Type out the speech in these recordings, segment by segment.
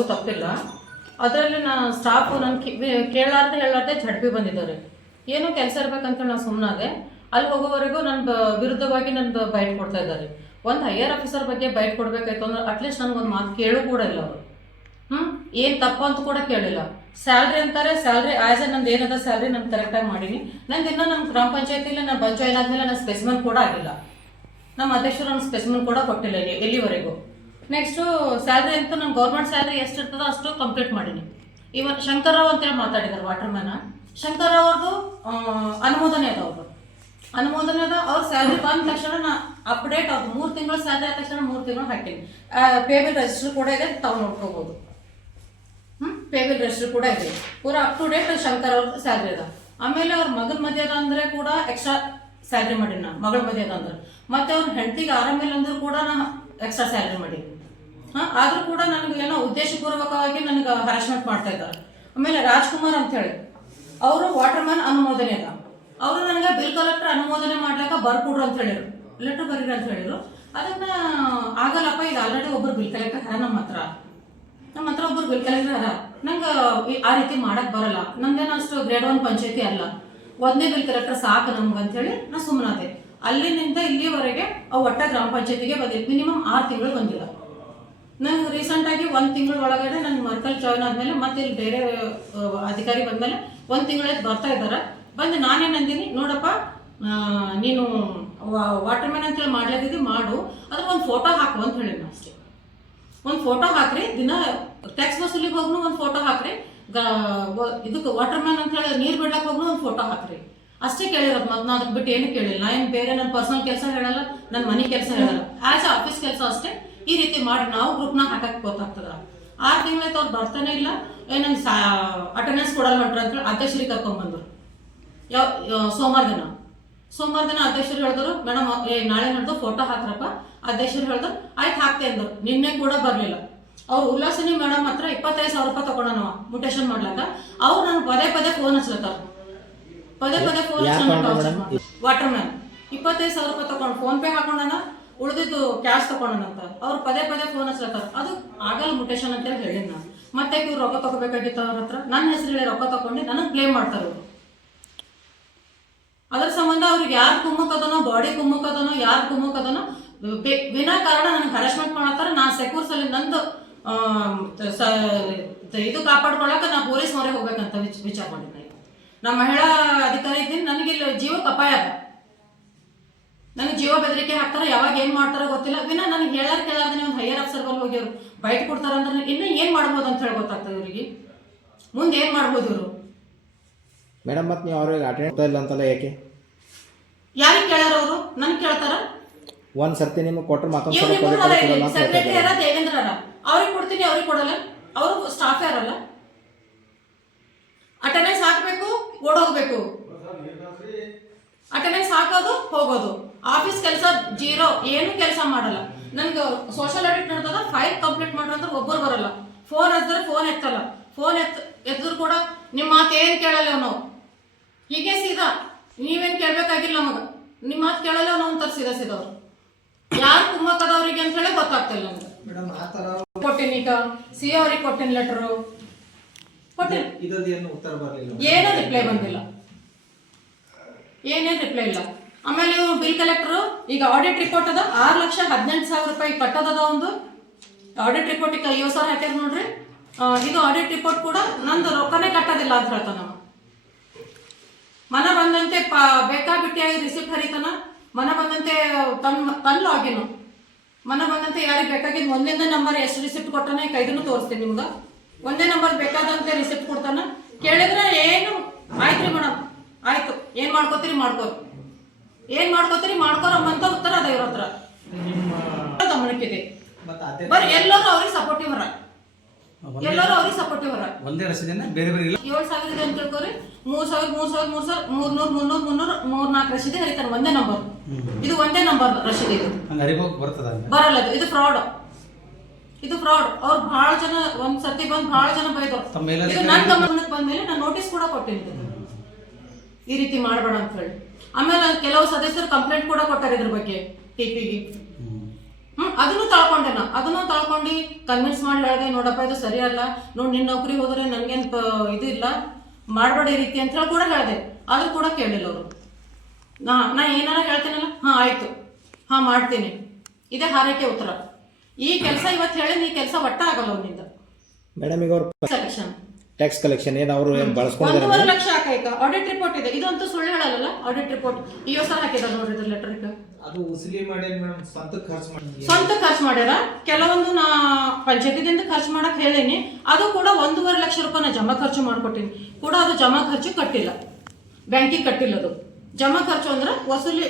ಯಾವುದೂ ತಪ್ಪಿಲ್ಲ. ಅದರಲ್ಲಿ ಸ್ಟಾಫು ನನ್ನ ಕೇಳಾರ್ದೆ ಝಡ್ಪಿ ಬಂದಿದ್ದಾರೆ. ಏನೋ ಕೆಲಸ ಇರ್ಬೇಕಂತೇಳಿ ನಾನು ಸುಮ್ಮನಾದೆ. ಅಲ್ಲಿ ಹೋಗೋವರೆಗೂ ನನ್ನ ವಿರುದ್ಧವಾಗಿ ನಂದು ಬೈಟ್ ಕೊಡ್ತಾ ಇದ್ದಾರೆ. ಒಂದು ಹೈಯರ್ ಆಫೀಸರ್ ಬಗ್ಗೆ ಬೈಟ್ ಕೊಡಬೇಕಾಯ್ತು ಅಂದ್ರೆ ಅಟ್ಲೀಸ್ಟ್ ನನಗೊಂದು ಮಾತು ಕೇಳೂ ಕೂಡ ಇಲ್ಲ ಅವರು. ಏನು ತಪ್ಪು ಅಂತ ಕೂಡ ಕೇಳಿಲ್ಲ. ಸ್ಯಾಲ್ರಿ ಅಂತಾರೆ, ಸ್ಯಾಲ್ರಿ ಆ್ಯಸ್ ಎ ನಂದು ಏನದ ಸ್ಯಾಲ್ರಿ ನಾನು ಕರೆಕ್ಟಾಗಿ ಮಾಡೀನಿ. ನಂದು ಇನ್ನೂ ನಮ್ಮ ಗ್ರಾಮ ಪಂಚಾಯತಿಲಿ ನಾನು ಬಂದು ಜಾಯ್ನ್ ಆದಮೇಲೆ ನಾನು ಸ್ಪೆಸಿಮೆನ್ ಕೂಡ ಆಗಿಲ್ಲ. ನಮ್ಮ ಅಧ್ಯಕ್ಷರು ನನ್ನ ಸ್ಪೆಸಿಮೆನ್ ಕೂಡ ಕೊಟ್ಟಿಲ್ಲ ಎಲ್ಲಿವರೆಗೂ. ನೆಕ್ಸ್ಟು ಸ್ಯಾಲ್ರಿ ಅಂತ ನಮ್ಮ ಗೌರ್ಮೆಂಟ್ ಸ್ಯಾಲ್ರಿ ಎಷ್ಟು ಇರ್ತದೋ ಅಷ್ಟು ಕಂಪ್ಲೀಟ್ ಮಾಡೀನಿ. ಇವನ್ ಶಂಕರ್ರಾವ್ ಅಂತೇಳಿ ಮಾತಾಡಿದ್ದಾರೆ ವಾಟರ್ಮ್ಯಾನ. ಶಂಕರ್ರಾವ್ ಅವ್ರದ್ದು ಅನುಮೋದನೆ ಅದ, ಅನುಮೋದನೆ ಅದ. ಅವ್ರ ಸ್ಯಾಲ್ರಿ ಬಂದ ತಕ್ಷಣ ನಾ ಅಪ್ಡೇಟ್ ಅವ್ರದ್ದು 3 ತಿಂಗಳ ಸ್ಯಾಲ್ರಿ ಆದ ತಕ್ಷಣ 3 ತಿಂಗಳು ಹಾಕ್ತೀನಿ. ಪೇ ಬಿಲ್ ರಿಜಿಸ್ಟರ್ ಕೂಡ ಇದೆ, ತಾವು ನೋಡ್ಕೋಬೋದು. ಪೇ ಬಿಲ್ ರಿಜಿಸ್ಟರ್ ಕೂಡ ಇದೆ, ಪೂರ ಅಪ್ ಟು ಡೇಟ್ ಶಂಕರ್ ಅವ್ರ ಸ್ಯಾಲ್ರಿ ಅದ. ಆಮೇಲೆ ಅವ್ರ ಮಗನ ಮದುವೆ ಅದ ಅಂದ್ರೆ ಕೂಡ ಎಕ್ಸ್ಟ್ರಾ ಸ್ಯಾಲ್ರಿ ಮಾಡೀನಿ ನಾ, ಮಗಳ ಮದುವೆ ಅದ ಅಂದ್ರೆ. ಮತ್ತೆ ಅವ್ರ ಹೆಂಡತಿಗೆ ಆರಾಮಿಲ್ಲ ಅಂದ್ರೂ ಕೂಡ ನಾ ಎಕ್ಸ್ಟ್ರಾ ಸ್ಯಾಲ್ರಿ ಮಾಡೀನಿ. ಆದ್ರೂ ಕೂಡ ನನಗೆ ಏನೋ ಉದ್ದೇಶಪೂರ್ವಕವಾಗಿ ನನಗೆ ಹರಾಸ್ಮೆಂಟ್ ಮಾಡ್ತಾ ಇದ್ದಾರೆ. ಆಮೇಲೆ ರಾಜ್ಕುಮಾರ್ ಅಂತ ಹೇಳಿ ಅವರು ವಾಟರ್ಮ್ಯಾನ್ ಅನುಮೋದನೆ ಅದ. ಅವರು ನನಗೆ ಬಿಲ್ ಕಲೆಕ್ಟರ್ ಅನುಮೋದನೆ ಮಾಡ್ಲಿಕ್ಕೆ ಬರ್ಕೊಡ್ರು ಅಂತ ಹೇಳಿದ್ರು, ಲೆಟರ್ ಬರೀರಿ ಅಂತ ಹೇಳಿದ್ರು. ಅದನ್ನ ಆಗಲ್ಲಪ್ಪ, ಈಗ ಆಲ್ರೆಡಿ ಒಬ್ಬರು ಬಿಲ್ ಕಲೆಕ್ಟರ್ ಹರ ನಮ್ಮ ಹತ್ರ ಒಬ್ಬರು ಬಿಲ್ ಕಲೆಕ್ಟರ್ ಹರ. ನಂಗೆ ಆ ರೀತಿ ಮಾಡಕ್ ಬರಲ್ಲ. ನಂದೇನು ಅಷ್ಟು ಗ್ರೇಡ್ 1 ಪಂಚಾಯತಿ ಅಲ್ಲ, ಒಂದೇ ಬಿಲ್ ಕಲೆಕ್ಟರ್ ಸಾಕು ನಮ್ಗೆ ಅಂತೇಳಿ ನಾ ಸುಮ್ಮನಾದೆ. ಅಲ್ಲಿನಿಂದ ಇಲ್ಲಿವರೆಗೆ ಅವು ಒಟ್ಟ ಗ್ರಾಮ ಪಂಚಾಯತಿಗೆ ಬಂದಿಲ್ಲ. ಮಿನಿಮಮ್ 6 ತಿಂಗಳು ಬಂದಿಲ್ಲ. ನಂಗೆ ರೀಸೆಂಟಾಗಿ 1 ತಿಂಗಳ ಒಳಗಡೆ ನನ್ನ ಮರ್ಕಲ್ ಜಾಯ್ನ್ ಆದಮೇಲೆ ಮತ್ತೆ ಇಲ್ಲಿ ಬೇರೆ ಅಧಿಕಾರಿ ಬಂದಮೇಲೆ 1 ತಿಂಗಳಾಯ್ತು ಬರ್ತಾ ಇದ್ದಾರೆ. ಬಂದು ನಾನೇನು ಅಂದಿನಿ, ನೋಡಪ್ಪ ನೀನು ವಾಟರ್ಮ್ಯಾನ್ ಅಂತೇಳಿ ಮಾಡ್ಲಿದ್ದು ಮಾಡು, ಅದ್ರ ಒಂದು ಫೋಟೋ ಹಾಕು ಅಂತ ಹೇಳಿದ್ನ ಅಷ್ಟೇ. ಒಂದು ಫೋಟೋ ಹಾಕ್ರಿ, ದಿನ ಟ್ಯಾಕ್ಸ್ ವಸೂಲಿಗೆ ಹೋಗ್ನು ಒಂದು ಫೋಟೋ ಹಾಕ್ರಿ, ಇದಕ್ಕೆ ವಾಟರ್ಮ್ಯಾನ್ ಅಂತ ಹೇಳಿ ನೀರು ಬಿಡ್ಲಕ್ಕೆ ಹೋಗ್ನು ಒಂದು ಫೋಟೋ ಹಾಕ್ರಿ ಅಷ್ಟೇ ಕೇಳಿರೋದು. ಮತ್ತೆ ನಾನು ಅದಕ್ಕೆ ಬಿಟ್ಟು ಏನು ಕೇಳಿಲ್ಲ. ಏನು ಬೇರೆ ನನ್ನ ಪರ್ಸನಲ್ ಕೆಲಸ ಹೇಳಲ್ಲ, ನನ್ನ ಮನೆ ಕೆಲಸ ಹೇಳಲ್ಲ, ಆ್ಯಸ್ ಎ ಆಫೀಸ್ ಕೆಲಸ ಅಷ್ಟೇ. ಈ ರೀತಿ ಮಾಡಿ ನಾವು ಗ್ರೂಪ್ನಾಗ ಹಾಕಕ್ಕೆ ಗೊತ್ತಾಗ್ತದ. 6 ತಿಂಗಳಾಯ್ತು ಅವ್ರು ಬರ್ತಾನೆ ಇಲ್ಲ. ನಂಗೆ ಅಟೆಂಡೆನ್ಸ್ ಕೊಡಲ್ಲ ಹೊಂಟ್ರ ಅಂತೇಳಿ ಅಧ್ಯಕ್ಷರಿಗೆ ಕರ್ಕೊಂಡ್ಬಂದರು. ಸೋಮವಾರ ದಿನ ಅಧ್ಯಕ್ಷರು ಹೇಳಿದ್ರು, ಮೇಡಮ್ ನಾಳೆ ನಡೆದು ಫೋಟೋ ಹಾಕ್ರಪ್ಪ. ಅಧ್ಯಕ್ಷರು ಹೇಳಿದ್ರು ಆಯ್ತು ಹಾಕ್ತೆ ಅಂದರು. ನಿನ್ನೆ ಕೂಡ ಬರಲಿಲ್ಲ. ಅವ್ರು ಉಲ್ಲಾಸಿನಿ ಮೇಡಮ್ ಹತ್ರ 25,000 ರೂಪಾಯಿ ತಗೊಂಡನವ ಮುಟೇಶನ್ ಮಾಡ್ಲಾಕ. ಅವ್ರು ನಾನು ಪದೇ ಫೋನ್ ಹಚ್ಲತ್ತಾರ, ಪದೇ ಫೋನ್ ವಾಟರ್ಮ್ಯಾನ್ 25,000 ರೂಪಾಯಿ ತಗೊಂಡು ಫೋನ್ ಪೇ ಹಾಕೊಂಡನ, ಉಳಿದಿದ್ದು ಕ್ಯಾಶ್ ತಗೊಂಡನಂತ. ಅವ್ರು ಪದೇ ಫೋನ್ ಹಚ್ಲತ್ತಾರ. ಅದು ಆಗಲ್ಲ ಮುಟೇಶನ್ ಅಂತೇಳಿ ಹೇಳಿದ್ ನಾನು. ಮತ್ತೆ ಇವ್ರು ರೊಕ್ಕ ತಗೋಬೇಕಾಗಿತ್ತು ಅವ್ರ ಹತ್ರ. ನನ್ನ ಹೆಸರು ಹೇಳಿ ರೊಕ್ಕ ತಗೊಂಡು ನನಗೆ ಕ್ಲೇಮ್ ಮಾಡ್ತಾರೆ ಅವರು. ಅದ್ರ ಸಂಬಂಧ ಅವ್ರಿಗೆ ಯಾರು ಕುಮ್ಮಕ್ಕದನೋ, ಬಾಡಿ ಕುಮ್ಮಕ್ಕದನೋ, ಯಾರು ಕುಮ್ಮಕ್ಕದನೋ ವಿನಾಕಾರಣ ನನಗೆ ಹರಾಸ್ಮೆಂಟ್ ಮಾಡತ್ತಾರೆ. ನಾನು ಸೆಕ್ಯೂರ್ಸ್ ಅಲ್ಲಿ ನಂದು ಇದು ಕಾಪಾಡ್ಕೊಳಕ ನಾ ಪೊಲೀಸ್ ಮೊರೆ ಹೋಗ್ಬೇಕಂತ ವಿಚಾರ ಮಾಡಿದ್ದೆ. ನಮ್ಮ ಮಹಿಳಾ ಅಧಿಕಾರಿ ಇದ್ದೀನಿ, ನನಗೆ ಇಲ್ಲಿ ಜೀವಕ್ಕೆ ಅಪಾಯ ಅದ. ನನಗೆ ಜೀವ ಬೆದರಿಕೆ ಹಾಕ್ತಾರೆ, ಯಾವಾಗ ಏನು ಮಾಡ್ತಾರೋ ಗೊತ್ತಿಲ್ಲ. ವಿನಾ ನನಗೆ ಕೇಳಾರ್ದೆ ಒಂದು ಹೈಯರ್ ಆಫೀಸರ್ ಬಲ್ಲಿ ಹೋಗಿ ಅವ್ರು ಬೈಟ್ ಕೊಡ್ತಾರೆ ಅಂದ್ರೆ ಇನ್ನೂ ಏನು ಮಾಡ್ಬೋದು ಅಂತ ಹೇಳಿ ಗೊತ್ತಾಗ್ತದೆ ಇವರಿಗೆ. ಮುಂದೆ ಏನು ಮಾಡ್ಬೋದು ಇವರು? ಮೇಡಮ್ ಮತ್ತೆ ನೀವು ಅವ್ರಿಗೆ ಅಟೆಂಡ್ ಇಲ್ಲ ಅಂತಲ್ಲ, ಯಾಕೆ? ಯಾರಿಗೆ ಕೇಳಾರ ಅವರು? ನನಗೆ ಕೇಳ್ತಾರ. ಒಂದು ಸರ್ತಿ ನಿಮಗೆ ಕೊಟ್ಟರೆ ಮತ್ತೊಂದು ಸೆಕ್ರೆಟರಿ ಯಾರ ದೇವೇಂದ್ರ ಅರ ಅವ್ರಿಗೆ ಕೊಡ್ತೀನಿ, ಅವ್ರಿಗೆ ಕೊಡಲ್ಲ. ಅವರು ಸ್ಟಾಫ್ ಯಾರಲ್ಲ. ಅಟೆಂಡೆನ್ಸ್ ಹಾಕಬೇಕು, ಓಡೋಗ್ಬೇಕು. ಅಟೆಂಡೆನ್ಸ್ ಹಾಕೋದು ಹೋಗೋದು. ಆಫೀಸ್ ಕೆಲಸ ಜೀರೋ, ಏನು ಕೆಲಸ ಮಾಡಲ್ಲ. ನನಗೆ ಸೋಷಿಯಲ್ ಆಡಿಟ್ ನಡೆದಾಗ ಫೈಲ್ ಕಂಪ್ಲೀಟ್ ಮಾಡ್ರಂದ್ರೆ ಒಬ್ಬರು ಬರಲ್ಲ. ಫೋನ್ ಹಚ್ಚಿದ್ರೆ ಫೋನ್ ಎತ್ತಲ್ಲ. ಫೋನ್ ಎತ್ತಿದ್ರು ಕೂಡ ನಿಮ್ಮ ಮಾತು ಏನು ಕೇಳಲ್ಲ ನಾವು. ಹೀಗೆ ಸೀದಾ ನೀವೇನು ಕೇಳಬೇಕಾಗಿಲ್ಲ ನಮಗೆ, ನಿಮ್ಮ ಮಾತು ಕೇಳಲ್ಲ ನಾವು ಅಂತಾರೆ ಸೀದಾ ಅವ್ರು. ಯಾರು ಕುಮ್ಮಕ್ಕದವ್ರಿಗೆ ಅಂತ ಹೇಳಿ ಗೊತ್ತಾಗ್ತಿಲ್ಲ ನಮ್ಗೆ. ಕೊಟ್ಟಿನಿ, ಈಗ ಸಿ ಅವ್ರಿಗೆ ಕೊಟ್ಟಿನಿ ಲೆಟರು ಕೊಟ್ಟಿನಿ, ಏನೂ ರಿಪ್ಲೈ ಬಂದಿಲ್ಲ, ಏನೇನು ರಿಪ್ಲೈ ಇಲ್ಲ. ಆಮೇಲೆ ಇವು ಬಿಲ್ ಕಲೆಕ್ಟರು ಈಗ ಆಡಿಟ್ ರಿಪೋರ್ಟ್ ಅದ 6,18,000 ರೂಪಾಯಿ ಕಟ್ಟೋದದ. ಒಂದು ಆಡಿಟ್ ರಿಪೋರ್ಟಿಗೆ 50,000 ಹಾಕ್ಯಾರ ನೋಡ್ರಿ. ಇದು ಆಡಿಟ್ ರಿಪೋರ್ಟ್ ಕೂಡ ನಂದು ರೊಕ್ಕನೇ ಕಟ್ಟೋದಿಲ್ಲ ಅಂತ ಹೇಳ್ತಾನ. ನಾವು ಮನ ಬಂದಂತೆ ಬೇಕಾಬಿಟ್ಟಿಯಾಗಿ ರಿಸಿಪ್ಟ್ ಹರಿತಾನ. ಮನ ಬಂದಂತೆ ತನ್ನ ಲಾಗಿನು ಮನ ಬಂದಂತೆ ಯಾರಿಗೆ ಬೇಕಾಗಿದ್ದು ಒಂದೇ ನಂಬರ್ ಎಷ್ಟು ರಿಸಿಪ್ಟ್ ಕೊಟ್ಟಾನೆ ಕೈದನ್ನು ತೋರಿಸ್ತೀನಿ ನಿಮ್ಗೆ. ಒಂದೇ ನಂಬರ್ ಬೇಕಾದಂತೆ ರಿಸಿಪ್ಟ್ ಕೊಡ್ತಾನ. ಕೇಳಿದ್ರೆ ಏನು ಆಯ್ತು ರೀ ಮೇಡಮ್, ಆಯ್ತು ಏನು ಮಾಡ್ಕೋತೀರಿ ಮಾಡ್ಕೋರಂಬಂತ ಉತ್ತರ ಅದ ಇವ್ರ ಹತ್ರ. ಗಮನಕ್ಕಿದೆ. ಬರೀ ಎಲ್ಲರೂ ಅವ್ರಿಗೆ ಸಪೋರ್ಟಿವ್ ಹೊರ, ಒಂದೇ ರಸೀದಿನ ಬೇರೆ ಬೇರೆ 7,000 ಇದೆ ಅಂತ ತಿಳ್ಕೊರಿ. 3,000 ರಸೀದಿ ಹರಿತಾರೆ ಒಂದೇ ನಂಬರ್. ಇದು ಒಂದೇ ನಂಬರ್ ರಸೀದಿ. ಬರಲ್ಲ, ಇದು ಫ್ರಾಡ್. ಅವ್ರು ಬಹಳ ಜನ ಒಂದ್ ಸರ್ತಿ ಬಂದು ಬಹಳ ಜನ ಬೈದವ್ರು. ಇದು ನನ್ನ ಗಮನಕ್ಕೆ ಬಂದ್ಮೇಲೆ ನಾನು ನೋಟಿಸ್ ಕೂಡ ಕೊಟ್ಟಿದ್ದೀನಿ, ಈ ರೀತಿ ಮಾಡಬೇಡ ಅಂತ ಹೇಳಿ. ಆಮೇಲೆ ಕೆಲವು ಸದಸ್ಯರು ಕಂಪ್ಲೇಂಟ್ ಕೂಡ ಕೊಟ್ಟಾರೆ ಇದ್ರ ಬಗ್ಗೆ ಟಿಪಿಗೆ. ಅದನ್ನು ತಳ್ಕೊಂಡೆ ನಾ, ಅದನ್ನು ತಳ್ಕೊಂಡು ಕನ್ವಿನ್ಸ್ ಮಾಡಿ ಹೇಳಿದೆ, ನೋಡಪ್ಪ ಇದು ಸರಿ ಅಲ್ಲ, ನೋಡಿ ನಿನ್ನ ನೌಕರಿ ಹೋದ್ರೆ ನನಗೇನು ಇದು ಇಲ್ಲ, ಮಾಡಬೇಡ ಈ ರೀತಿ ಅಂತ ಹೇಳಿ ಕೂಡ ಹೇಳಿದೆ. ಆದ್ರೂ ಕೂಡ ಕೇಳಿಲ್ಲ ಅವರು. ನಾ ಏನಾರ ಹೇಳ್ತೀನಲ್ಲ, ಹಾಂ ಆಯ್ತು, ಹಾಂ ಮಾಡ್ತೀನಿ, ಇದೇ ಹಾರೈಕೆ ಉತ್ತರ. ಈ ಕೆಲಸ ಇವತ್ತು ಹೇಳಿ ಈ ಕೆಲಸ ಒಟ್ಟ ಆಗಲ್ಲ ಅವನಿಂದ. ಮೇಡಮ್ ಈಗ ಅವ್ರು ಸೆಲೆಕ್ಷನ್ ಟ್ಯಾಕ್ಸ್ ಕಲೆಕ್ಷನ್ ಏನು ಅವರು ಏನು ಬಳಸ್ಕೊಂಡಿದ್ದಾರೆ? 1.5 ಲಕ್ಷ ಹಾಕೈಕ ಆಡಿಟ್ ರಿಪೋರ್ಟ್ ಇದೆ. ಇದು ಅಂತೂ ಸುಳ್ಳು ಹೇಳಲ್ಲ. ಆಡಿಟ್ ರಿಪೋರ್ಟ್ ಈ ಸಲ ಹಾಕಿದಾರೆ ನೋಡ್ರಿ ಇದ್ರ ಲೆಟರ್. ಅದು ಉಸಿಲಿ ಮಾಡಿ ಮೇಡಮ್ ಸ್ವಂತ ಖರ್ಚು ಮಾಡ್ಯಾರ. ಕೆಲವೊಂದು ನಾ ಪಂಚಾಯತಿದಿಂದ ಖರ್ಚು ಮಾಡಕ್ ಹೇಳೀನಿ, ಅದು ಕೂಡ 1.5 ಲಕ್ಷ ರೂಪಾಯಿ ನಾ ಜಮಾ ಖರ್ಚು ಮಾಡ್ಕೊಟ್ಟಿನಿ ಕೂಡ. ಅದು ಜಮಾ ಖರ್ಚು ಕಟ್ಟಿಲ್ಲ, ಬ್ಯಾಂಕಿಗೆ ಕಟ್ಟಿಲ್ಲ. ಅದು ಜಮಾ ಖರ್ಚು ಅಂದ್ರೆ ವಸೂಲಿ,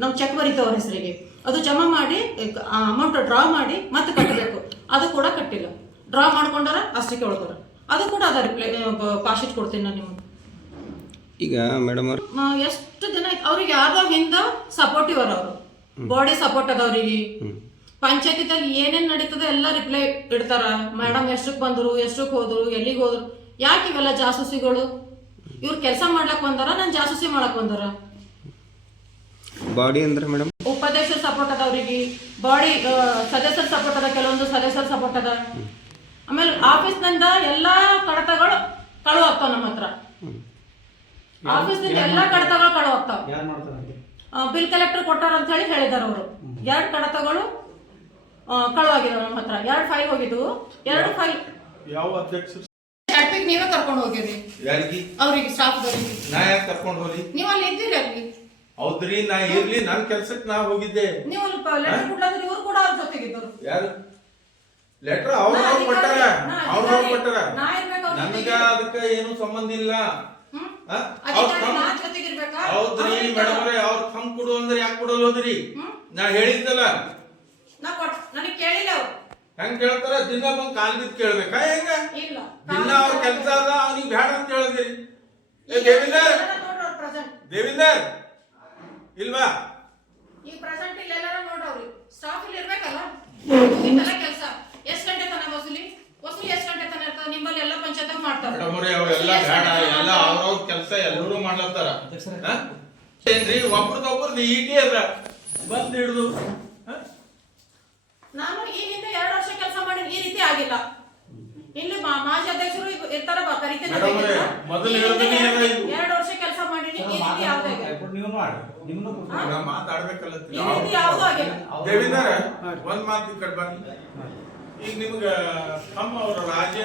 ನಾವು ಚೆಕ್ ಬರೀತೇವೆ ಅವ್ರ ಹೆಸರಿಗೆ, ಅದು ಜಮಾ ಮಾಡಿ ಅಮೌಂಟ್ ಡ್ರಾ ಮಾಡಿ ಮತ್ತೆ ಕಟ್ಟಬೇಕು. ಅದು ಕೂಡ ಕಟ್ಟಿಲ್ಲ. ಡ್ರಾ ಮಾಡ್ಕೊಂಡಾರ ಅಷ್ಟಕ್ಕೆ ಉಳ್ದಾರ. ಅದು ಕೂಡ ಅದ ರಿಪ್ಲೈ ಪಾಶೀಟ್ ಕೊಡ್ತೀನಿ ನಾನು ನಿಮಗೆ. ಈಗ ಮೇಡಮ್ ಎಷ್ಟು ದಿನ ಅವ್ರಿಗೆ ಯಾವ್ದೋ ಹಿಂದ ಸಪೋರ್ಟಿವ್ ಅದ, ಅವರು ಬಾಡಿ ಸಪೋರ್ಟ್ ಅದ ಅವ್ರಿಗೆ. ಪಂಚಾಯತಿದಲ್ಲಿ ಏನೇನ್ ನಡೀತದೆ ಎಲ್ಲ ರಿಪ್ಲೈ ಇಡ್ತಾರ. ಮೇಡಮ್ ಎಷ್ಟಕ್ಕೆ ಬಂದ್ರು, ಎಷ್ಟಕ್ಕೆ ಹೋದ್ರು, ಎಲ್ಲಿಗೆ ಹೋದ್ರು. ಯಾಕೆ ಇವೆಲ್ಲ ಜಾಸೂಸಿಗಳು? ಇವ್ರು ಕೆಲಸ ಮಾಡ್ಲಕ್ ಬಂದಾರ, ನಾನು ಜಾಸೂಸಿ ಮಾಡಕ್ ಬಂದಾರ. ಬಾಡಿ ಅಂದ್ರೆ ಮೇಡಮ್ ಉಪಾಧ್ಯಕ್ಷರ ಸಪೋರ್ಟ್ ಅದ ಅವ್ರಿಗೆ, ಬಾಡಿ ಸದಸ್ಯರ ಸಪೋರ್ಟ್ ಅದ, ಕೆಲವೊಂದು ಸದಸ್ಯರ ಸಪೋರ್ಟ್ ಅದ. ಆಮೇಲೆ ಆಫೀಸ್ನಿಂದ ಎಲ್ಲಾ ಕಡತಗಳು ಕಳು ಆಗ್ತಾವ ನಮ್ಮ ಹತ್ರ. ಆಫೀಸ್ನಿಂದ ಎಲ್ಲಾ ಕಡತಗಳು ಕಳು ಆಗ್ತಾವ. ಬಿಲ್ ಕಲೆಕ್ಟರ್ ಕೊಟ್ಟಾರ ಅಂತ ಹೇಳಿ ಹೇಳಿದಾರ ಅವರು. 2 ಕಡತಗಳು ಕಳು ಆಗಿದಾವ ನಮ್ಮ ಹತ್ರ. 2 ಫೈಲ್ ಹೋಗಿದ್ವು. 2 ಫೈಲ್ ಯಾವ ಅಧ್ಯಕ್ಷರು ನೀವೇ ಕರ್ಕೊಂಡು ಹೋಗಿರಿ ಯಾರಿಗೆ? ಅವ್ರಿಗೆ ಸ್ಟಾಫ್ಗಳಿಗೆ. ನಾ ಯಾಕೆ ಕರ್ಕೊಂಡು ಹೋಗಿ? ನೀವು ಅಲ್ಲಿ ಇದ್ದೀರಿ ಅಲ್ಲಿ. ಹೌದ್ರಿ, ನಾ ಇರ್ಲಿ, ನನ್ ಕೆಲ್ಸಕ್ಕೆ ನಾ ಹೋಗಿದ್ದೆ. ನೀವು ಅಲ್ಲಿ ಲೆಟರ್ ಕೊಡ್ಲಾದ್ರೆ ಇವ್ರು ಕೂಡ ಅವ್ರ ಜೊತೆಗಿದ್ದರು. ಯಾರು ಲೆಟರ್? ಅವ್ರು ಕೊಟ್ಟಾರ, ಅವ್ರು ಕೊಟ್ಟಾರ. ನಮಗ ಅದಕ್ಕೆ ಏನು ಸಂಬಂಧ ಇಲ್ಲ. ಹೌದ್ರಿ ಮೇಡಮ್ ಅವ್ರೆ, ಅವ್ರ ಕಮ್ ಕೊಡು ಅಂದ್ರೆ ಯಾಕೆ ಕೊಡಲ್ಲ ಹೋದ್ರಿ? ನಾ ಹೇಳಿದ್ದಲ್ಲ. ನನಗೆ ಕೇಳಿಲ್ಲ ಅವ್ರು. ಹೆಂಗ್ ಕೇಳ್ತಾರ? ದಿನ ಬಂದ್ ಕಾಲ್ ಬಿದ್ದು ಕೇಳ್ಬೇಕಾ? ಹೆಂಗ ದಿನ ಅವ್ರ ಕೆಲ್ಸ ಅದ, ಅವ್ನಿಗೆ ಬ್ಯಾಡ ಅಂತ ಹೇಳಿದ್ರಿ. ದೇವಿಂದರ್, ದೇವಿಂದರ್ ಇಲ್ವಾ? ಈ ಪ್ರೆಸೆಂಟ್ ಇಲ್ಲಿ ಎಲ್ಲಾರ ನೋಡ್ರಿ, ಸ್ಟಾಫ್ ಇಲ್ಲಿ ಇರ್ಬೇಕಲ್ಲ. ಕೆಲಸ ಎಷ್ಟು ಗಂಟೆ ತನಕ ವಸೂಲಿ ಎಷ್ಟು ಗಂಟೆ ತನಕ ಇರ್ತದೆ ನಿಮ್ಮಲ್ಲಿ? ಎಲ್ಲ ಪಂಚಾಯತ್ ಮಾಡ್ತಾರೆ. ಅವರೆಲ್ಲ ಬೇಡ, ಎಲ್ಲ ಅವ್ರವ್ರ ಕೆಲಸ ಎಲ್ಲರೂ ಮಾಡ್ಲತ್ತಾರ. ಏನ್ರಿ ಒಬ್ರದೊಬ್ರದ್ದು ಈಟಿ ಅದ ಬಂದ್ ಹಿಡಿದು. ನಾನು ಈ ಹಿಂದೆ 2 ವರ್ಷ ಕೆಲಸ ಮಾಡಿ ಈ ರೀತಿ ಆಗಿಲ್ಲ. ಇಲ್ಲಿ ಮಾಜಿ ಅಧ್ಯಕ್ಷರು ಇರ್ತಾರ, ಕರಿತೀನಿ. ಮೊದಲು ಹೇಳಿದ್ರೆ 2 ವರ್ಷ ಕೆಲಸ ಮಾಡಿನಿ, ಈ ರೀತಿ ಯಾವ್ದು ಮಾತಾಡ್ಬೇಕಲ್ಲ. ಈ ರೀತಿ ಯಾವ್ದು ಆಗಿಲ್ಲ. ದೇವಿಂದರ್ ಒಂದ್ ಮಾತು ಈ ಕಡೆ ಬನ್ನಿ. ಈಗ ನಿಮ್ಗ ತಮ್ಮ ಅವ್ರ ರಾಜ